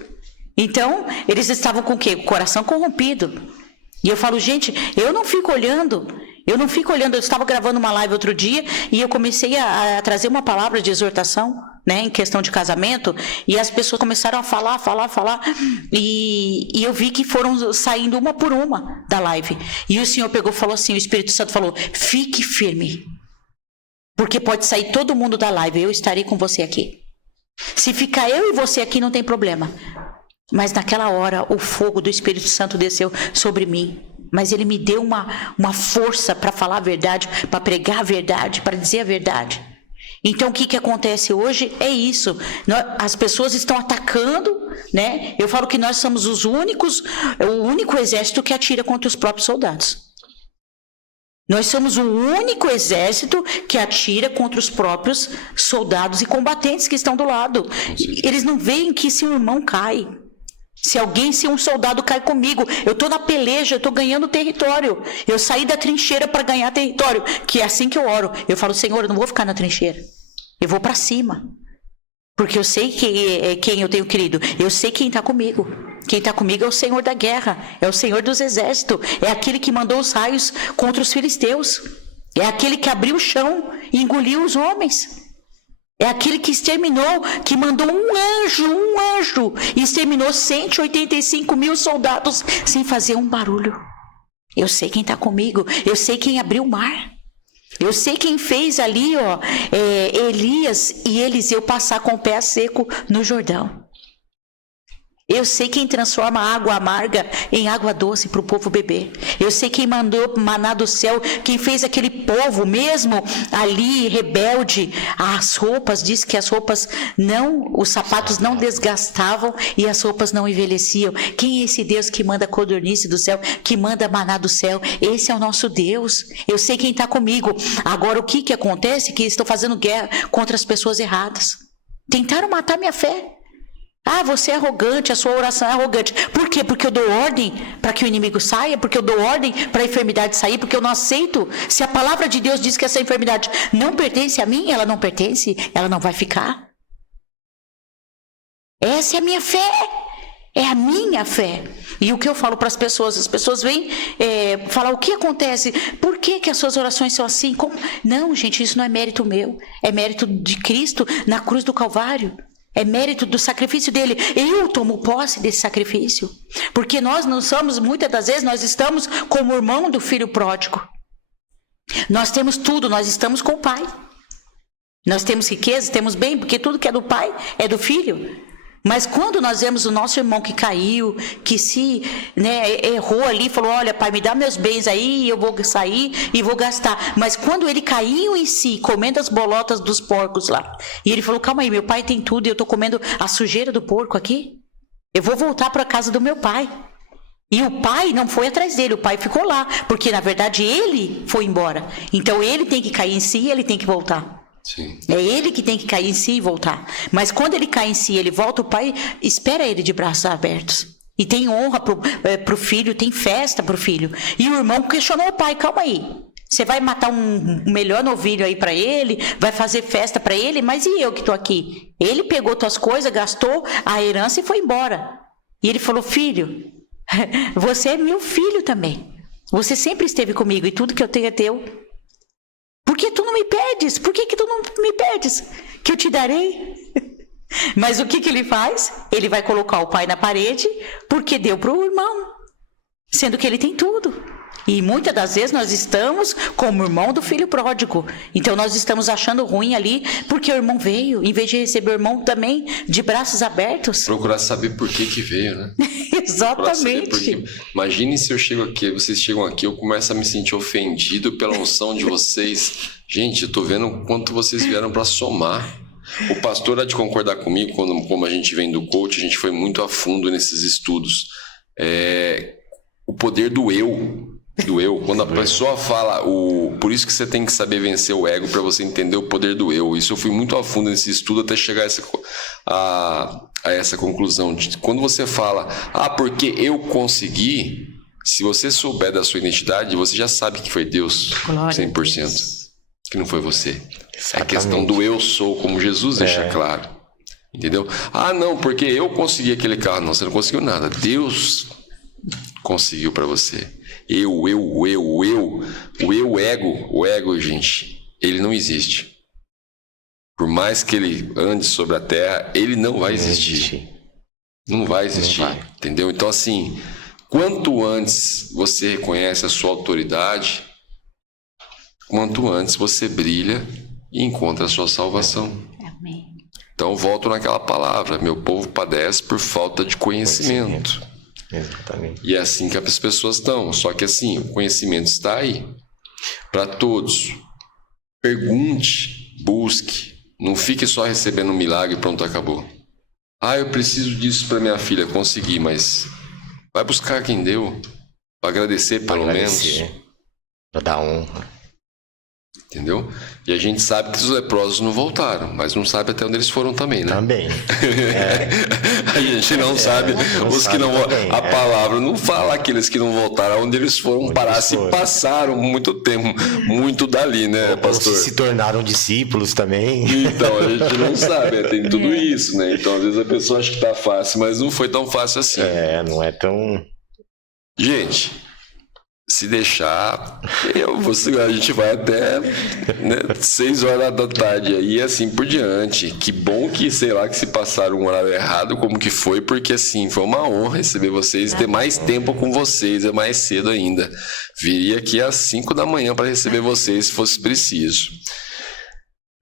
Então, eles estavam com o quê? O coração corrompido. E eu falo, gente, eu não fico olhando. Eu estava gravando uma live outro dia e eu comecei a trazer uma palavra de exortação, né, em questão de casamento, e as pessoas começaram a falar, e eu vi que foram saindo uma por uma da live. E o Senhor pegou e falou assim, o Espírito Santo falou, fique firme, porque pode sair todo mundo da live, eu estarei com você aqui. Se ficar eu e você aqui, não tem problema. Mas naquela hora o fogo do Espírito Santo desceu sobre mim. Mas ele me deu uma força para falar a verdade, para pregar a verdade, para dizer a verdade. Então o que acontece hoje é isso. As pessoas estão atacando, né? Eu falo que nós somos o único exército que atira contra os próprios soldados. Nós somos o único exército que atira contra os próprios soldados e combatentes que estão do lado. Eles não veem que se um irmão cai, se um soldado cai comigo, eu estou na peleja, eu estou ganhando território. Eu saí da trincheira para ganhar território, que é assim que eu oro. Eu falo, Senhor, eu não vou ficar na trincheira, eu vou para cima. Porque eu sei quem eu tenho querido, eu sei quem está comigo. Quem está comigo é o Senhor da guerra, é o Senhor dos exércitos, é aquele que mandou os raios contra os filisteus, é aquele que abriu o chão e engoliu os homens. É aquele que exterminou, que mandou um anjo, e exterminou 185 mil soldados sem fazer um barulho. Eu sei quem está comigo, eu sei quem abriu o mar. Eu sei quem fez ali, Elias e Eliseu passar com o pé seco no Jordão. Eu sei quem transforma a água amarga em água doce para o povo beber. Eu sei quem mandou maná do céu, quem fez aquele povo mesmo ali rebelde. As roupas, diz que as roupas os sapatos não desgastavam e as roupas não envelheciam. Quem é esse Deus que manda codornice do céu, que manda maná do céu? Esse é o nosso Deus. Eu sei quem está comigo. Agora o que acontece? Que estão fazendo guerra contra as pessoas erradas. Tentaram matar minha fé. Você é arrogante, a sua oração é arrogante. Por quê? Porque eu dou ordem para que o inimigo saia, porque eu dou ordem para a enfermidade sair, porque eu não aceito. Se a palavra de Deus diz que essa enfermidade não pertence a mim, ela não pertence, ela não vai ficar. Essa é a minha fé, é a minha fé. E o que eu falo para as pessoas vêm falar o que acontece, por que as suas orações são assim? Não, gente, isso não é mérito meu, é mérito de Cristo na cruz do Calvário. É mérito do sacrifício dele. Eu tomo posse desse sacrifício. Porque nós não somos, muitas das vezes, nós estamos como o irmão do filho pródigo. Nós temos tudo, nós estamos com o pai. Nós temos riqueza, temos bem, porque tudo que é do pai é do filho. Mas quando nós vemos o nosso irmão que caiu, que errou ali, falou, olha pai, me dá meus bens aí, eu vou sair e vou gastar. Mas quando ele caiu em si, comendo as bolotas dos porcos lá, e ele falou, calma aí, meu pai tem tudo e eu estou comendo a sujeira do porco aqui, eu vou voltar para a casa do meu pai. E o pai não foi atrás dele, o pai ficou lá, porque na verdade ele foi embora. Então ele tem que cair em si e ele tem que voltar. Sim. É ele que tem que cair em si e voltar. Mas quando ele cai em si, ele volta, o pai espera ele de braços abertos. E tem honra pro filho, tem festa pro filho. E o irmão questionou o pai, calma aí. Você vai matar um melhor novilho aí pra ele, vai fazer festa pra ele, mas e eu que tô aqui? Ele pegou tuas coisas, gastou a herança e foi embora. E ele falou, filho, você é meu filho também. Você sempre esteve comigo e tudo que eu tenho é teu. Por que tu não me pedes? Por que tu não me pedes? Que eu te darei. Mas o que ele faz? Ele vai colocar o pai na parede porque deu pro irmão. Sendo que ele tem tudo. E muitas das vezes nós estamos como irmão do filho pródigo. Então nós estamos achando ruim ali porque o irmão veio, em vez de receber o irmão também de braços abertos. Procurar saber por que veio, né? Exatamente. Imagine se eu chego aqui, vocês chegam aqui, eu começo a me sentir ofendido pela unção de vocês. Gente, eu tô vendo o quanto vocês vieram para somar. O pastor há de concordar comigo, como a gente vem do coach, a gente foi muito a fundo nesses estudos. O poder do eu. Quando a pessoa fala por isso que você tem que saber vencer o ego para você entender o poder do eu. Isso eu fui muito a fundo nesse estudo até chegar a essa conclusão. Quando você fala, porque eu consegui, se você souber da sua identidade, você já sabe que foi Deus, Glória 100%. Deus. Que não foi você. Exatamente. É a questão do eu sou, como Jesus deixa claro. Entendeu? Não, porque eu consegui aquele carro. Não, você não conseguiu nada. Deus conseguiu para você. O ego, gente, ele não existe. Por mais que ele ande sobre a terra, ele não vai existir. Não vai existir, entendeu? Então, assim, quanto antes você reconhece a sua autoridade, quanto antes você brilha e encontra a sua salvação. Amém. Então, volto naquela palavra, meu povo padece por falta de conhecimento. Exatamente. E é assim que as pessoas estão. Só que assim, o conhecimento está aí. Para todos. Pergunte, busque. Não fique só recebendo um milagre e pronto, acabou. Eu preciso disso para minha filha. Consegui, mas vai buscar quem deu. Para agradecer pelo menos. Para dar honra. Entendeu? E a gente sabe que os leprosos não voltaram, mas não sabe até onde eles foram também, né? Também. A gente não sabe os que não voltaram. A palavra não fala aqueles que não voltaram, onde eles foram parar, se passaram muito tempo, muito dali, né, pastor? Ou se tornaram discípulos também. Então, a gente não sabe, tem tudo isso, né? Então, às vezes a pessoa acha que tá fácil, mas não foi tão fácil assim. Não é tão... Gente... Se deixar, a gente vai até 6 horas da tarde aí, assim por diante. Que bom que, sei lá, que se passaram um horário errado, como que foi, porque assim, foi uma honra receber vocês e ter mais tempo com vocês, mais cedo ainda. Viria aqui às 5 da manhã para receber vocês, se fosse preciso.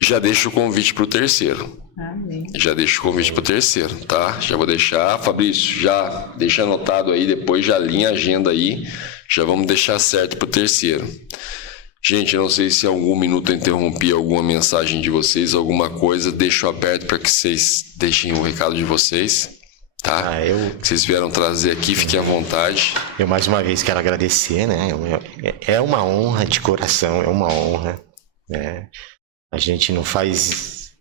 Já deixo o convite para o terceiro. Amém. Já deixo o convite para o terceiro, tá? Já vou deixar. Fabrício, já deixa anotado aí, depois já alinha a agenda aí. Já vamos deixar certo para o terceiro. Gente, não sei se em algum minuto eu interrompi alguma mensagem de vocês, alguma coisa. Deixo aberto para que vocês deixem o recado de vocês, tá? Que vocês vieram trazer aqui, fiquem à vontade. Eu mais uma vez quero agradecer, né? É uma honra de coração, é uma honra, né? A gente não faz...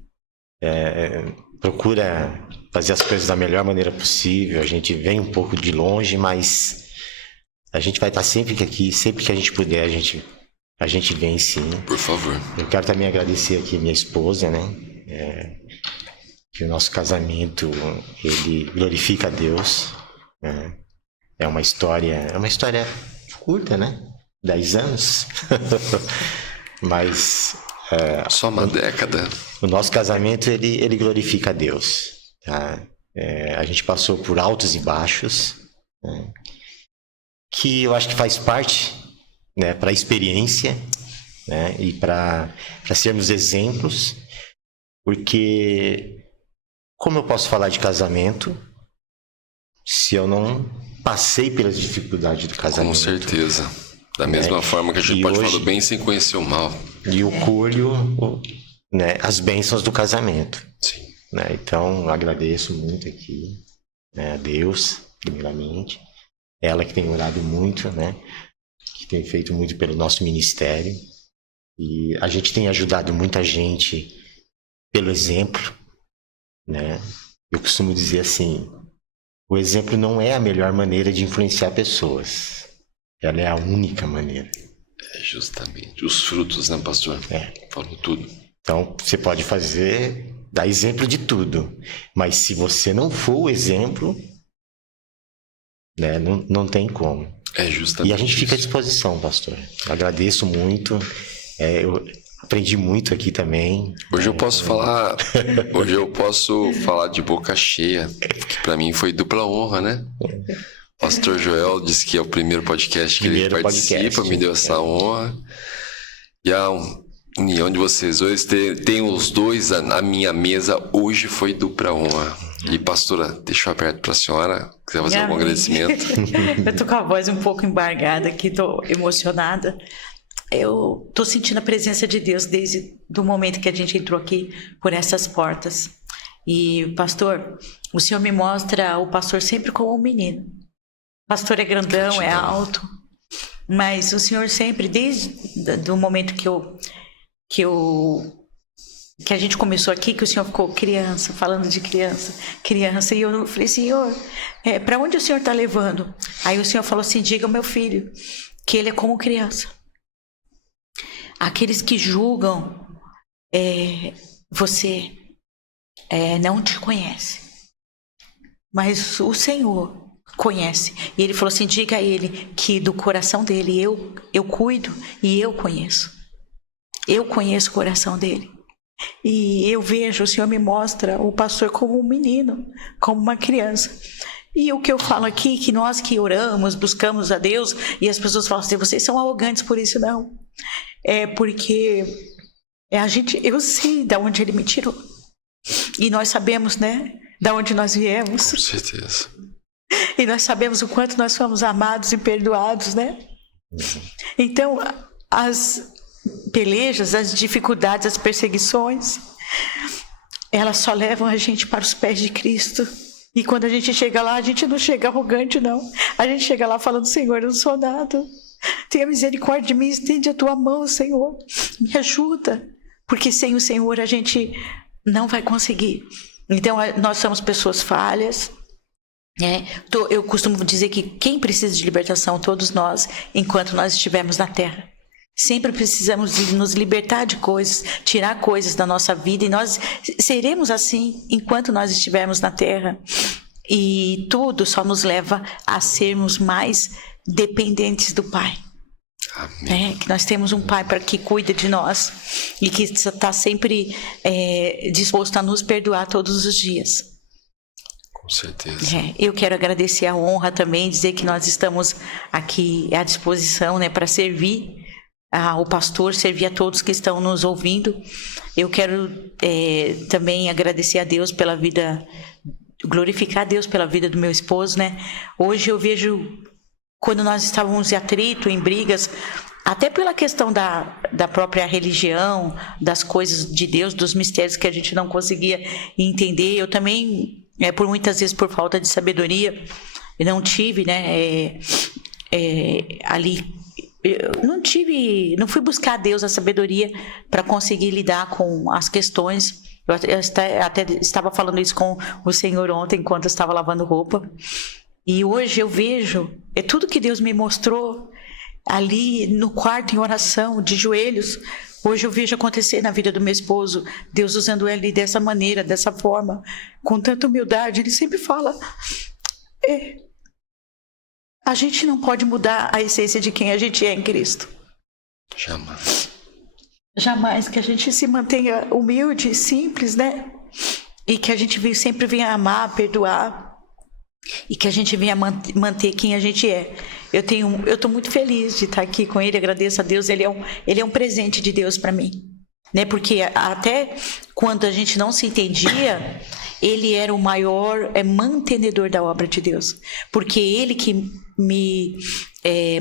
procura fazer as coisas da melhor maneira possível. A gente vem um pouco de longe, mas... A gente vai estar sempre aqui, sempre que a gente puder, a gente vem sim. Por favor. Eu quero também agradecer aqui minha esposa, né? Que o nosso casamento, ele glorifica a Deus. Né? É uma história curta, né? 10 anos. Mas... só uma década. O nosso casamento, ele glorifica a Deus. Tá? A gente passou por altos e baixos, né? Que eu acho que faz parte, né, para a experiência, né, e para sermos exemplos, porque como eu posso falar de casamento se eu não passei pelas dificuldades do casamento? Com certeza. Da mesma forma que a gente pode falar do bem sem conhecer o mal. E eu colho, né, as bênçãos do casamento. Sim. Né? Então, agradeço muito aqui, né, a Deus, primeiramente. Ela que tem orado muito, né? Que tem feito muito pelo nosso ministério. E a gente tem ajudado muita gente pelo exemplo, né? Eu costumo dizer assim, o exemplo não é a melhor maneira de influenciar pessoas. Ela é a única maneira. É justamente. Os frutos, né, pastor? Falou tudo. Então, você pode dar exemplo de tudo. Mas se você não for o exemplo, né, não tem como. É justamente. E a gente fica à disposição, pastor. Agradeço muito. Eu aprendi muito aqui também. Hoje eu posso falar de boca cheia, que pra mim foi dupla honra, né? Pastor Joel disse que é o primeiro podcast que ele participa, me deu essa honra. E a união de vocês dois, tem os dois na minha mesa, hoje foi dupla honra. E pastora, deixa eu aberto pra senhora, quiser fazer algum agradecimento. Eu tô com a voz um pouco embargada aqui, tô emocionada. Eu tô sentindo a presença de Deus desde o momento que a gente entrou aqui por essas portas. E, pastor, o senhor me mostra o pastor sempre como um menino. O pastor é grandão, é alto, mas o senhor sempre, desde o momento que a gente começou aqui, que o senhor ficou criança, falando de criança, e eu falei, senhor, para onde o senhor está levando? Aí o senhor falou assim, diga ao meu filho que ele é como criança. Aqueles que julgam você não te conhece, mas o Senhor conhece. E ele falou assim, diga a ele que do coração dele eu cuido e eu conheço. Eu conheço o coração dele. E eu vejo, o Senhor me mostra o pastor como um menino, como uma criança. E o que eu falo aqui, que nós que oramos, buscamos a Deus, e as pessoas falam assim, vocês são arrogantes por isso, não. É porque eu sei de onde ele me tirou. E nós sabemos, né, de onde nós viemos. Com certeza. E nós sabemos o quanto nós fomos amados e perdoados, né? Então, as pelejas, as dificuldades, as perseguições, elas só levam a gente para os pés de Cristo. E quando a gente chega lá, a gente não chega arrogante, não. A gente chega lá falando, Senhor, eu não sou nada. Tenha misericórdia de mim, estende a tua mão, Senhor. Me ajuda. Porque sem o Senhor a gente não vai conseguir. Então, nós somos pessoas falhas. Eu costumo dizer que quem precisa de libertação, todos nós, enquanto nós estivermos na terra. Sempre precisamos de nos libertar de coisas, tirar coisas da nossa vida, e nós seremos assim enquanto nós estivermos na terra. E tudo só nos leva a sermos mais dependentes do Pai. Amém. Que nós temos um Pai que cuida de nós e que está sempre disposto a nos perdoar todos os dias. Com certeza. Eu quero agradecer a honra também, dizer que nós estamos aqui à disposição, né, para servir ao pastor, servir a todos que estão nos ouvindo. Eu quero também agradecer a Deus pela vida, glorificar a Deus pela vida do meu esposo, né? Hoje eu vejo, quando nós estávamos em atrito, em brigas, até pela questão da própria religião, das coisas de Deus, dos mistérios que a gente não conseguia entender, eu também, por muitas vezes por falta de sabedoria, eu não tive, né, ali, eu não fui buscar a Deus a sabedoria para conseguir lidar com as questões. Eu até estava falando isso com o Senhor ontem, enquanto eu estava lavando roupa. E hoje eu vejo, tudo que Deus me mostrou ali no quarto em oração, de joelhos, hoje eu vejo acontecer na vida do meu esposo, Deus usando ele dessa maneira, dessa forma, com tanta humildade. Ele sempre fala, a gente não pode mudar a essência de quem a gente é em Cristo. Jamais. Jamais, que a gente se mantenha humilde, simples, né? E que a gente sempre venha amar, perdoar. E que a gente venha manter quem a gente é. Eu estou muito feliz de estar aqui com ele, agradeço a Deus, ele é um presente de Deus para mim, né? Porque até quando a gente não se entendia, ele era o maior mantenedor da obra de Deus, porque ele que me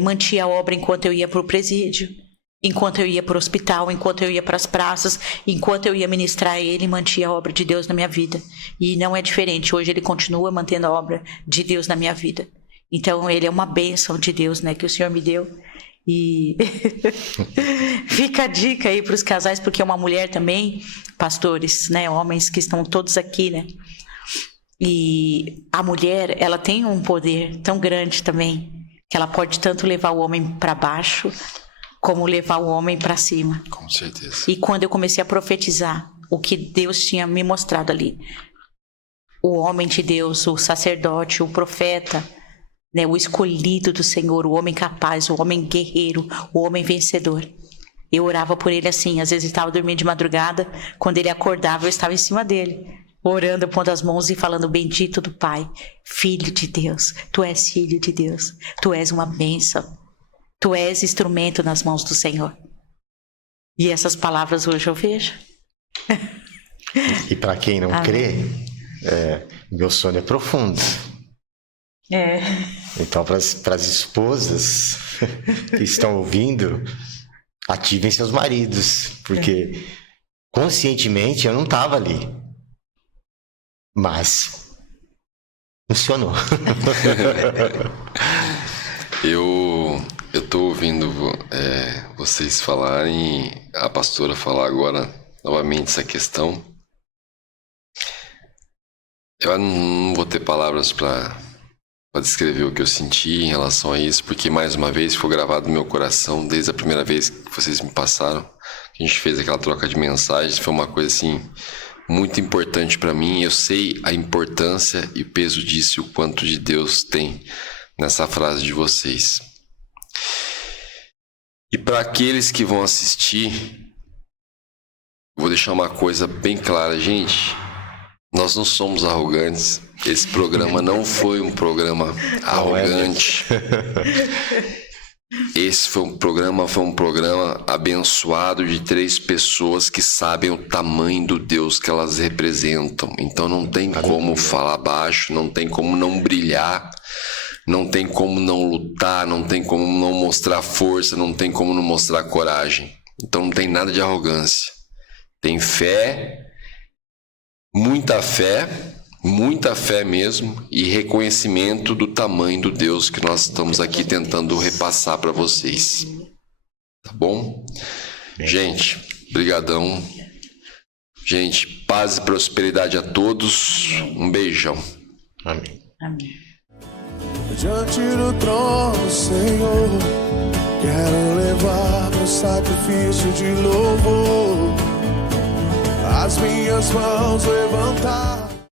mantinha a obra enquanto eu ia para o presídio, enquanto eu ia para o hospital, enquanto eu ia para as praças, enquanto eu ia ministrar, ele mantinha a obra de Deus na minha vida. E não é diferente, hoje ele continua mantendo a obra de Deus na minha vida. Então, ele é uma bênção de Deus, né, que o Senhor me deu. E fica a dica aí para os casais, porque é uma mulher também, pastores, né, homens que estão todos aqui, né? E a mulher, ela tem um poder tão grande também, que ela pode tanto levar o homem para baixo, como levar o homem para cima. Com certeza. E quando eu comecei a profetizar o que Deus tinha me mostrado ali, o homem de Deus, o sacerdote, o profeta, né, o escolhido do Senhor, o homem capaz, o homem guerreiro, o homem vencedor. Eu orava por ele assim, às vezes ele estava dormindo de madrugada, quando ele acordava eu estava em cima dele, orando, pondo as mãos e falando: bendito do Pai, filho de Deus, tu és filho de Deus, tu és uma bênção, tu és instrumento nas mãos do Senhor. E essas palavras hoje eu vejo. E para quem não crê, meu sono é profundo. Então, para as esposas que estão ouvindo, ativem seus maridos, porque conscientemente eu não estava ali, mas funcionou. Eu tô ouvindo vocês falarem, a pastora falar agora novamente essa questão. Eu não vou ter palavras para descrever o que eu senti em relação a isso, porque mais uma vez ficou gravado no meu coração desde a primeira vez que vocês me passaram, que a gente fez aquela troca de mensagens. Foi uma coisa assim muito importante para mim. Eu sei a importância e o peso disso e o quanto de Deus tem nessa frase de vocês. E para aqueles que vão assistir, vou deixar uma coisa bem clara, gente. Nós não somos arrogantes. Esse programa não foi um programa arrogante. Esse foi um programa abençoado de 3 pessoas que sabem o tamanho do Deus que elas representam. Então não tem como falar baixo, não tem como não brilhar, não tem como não lutar, não tem como não mostrar força, não tem como não mostrar coragem. Então não tem nada de arrogância. Tem fé, muita fé mesmo, e reconhecimento do tamanho do Deus que nós estamos aqui tentando repassar para vocês. Tá bom? Gente, brigadão. Gente, paz e prosperidade a todos. Um beijão. Amém. Amém. Diante do trono, Senhor, quero levar meu sacrifício de louvor, as minhas mãos levantar.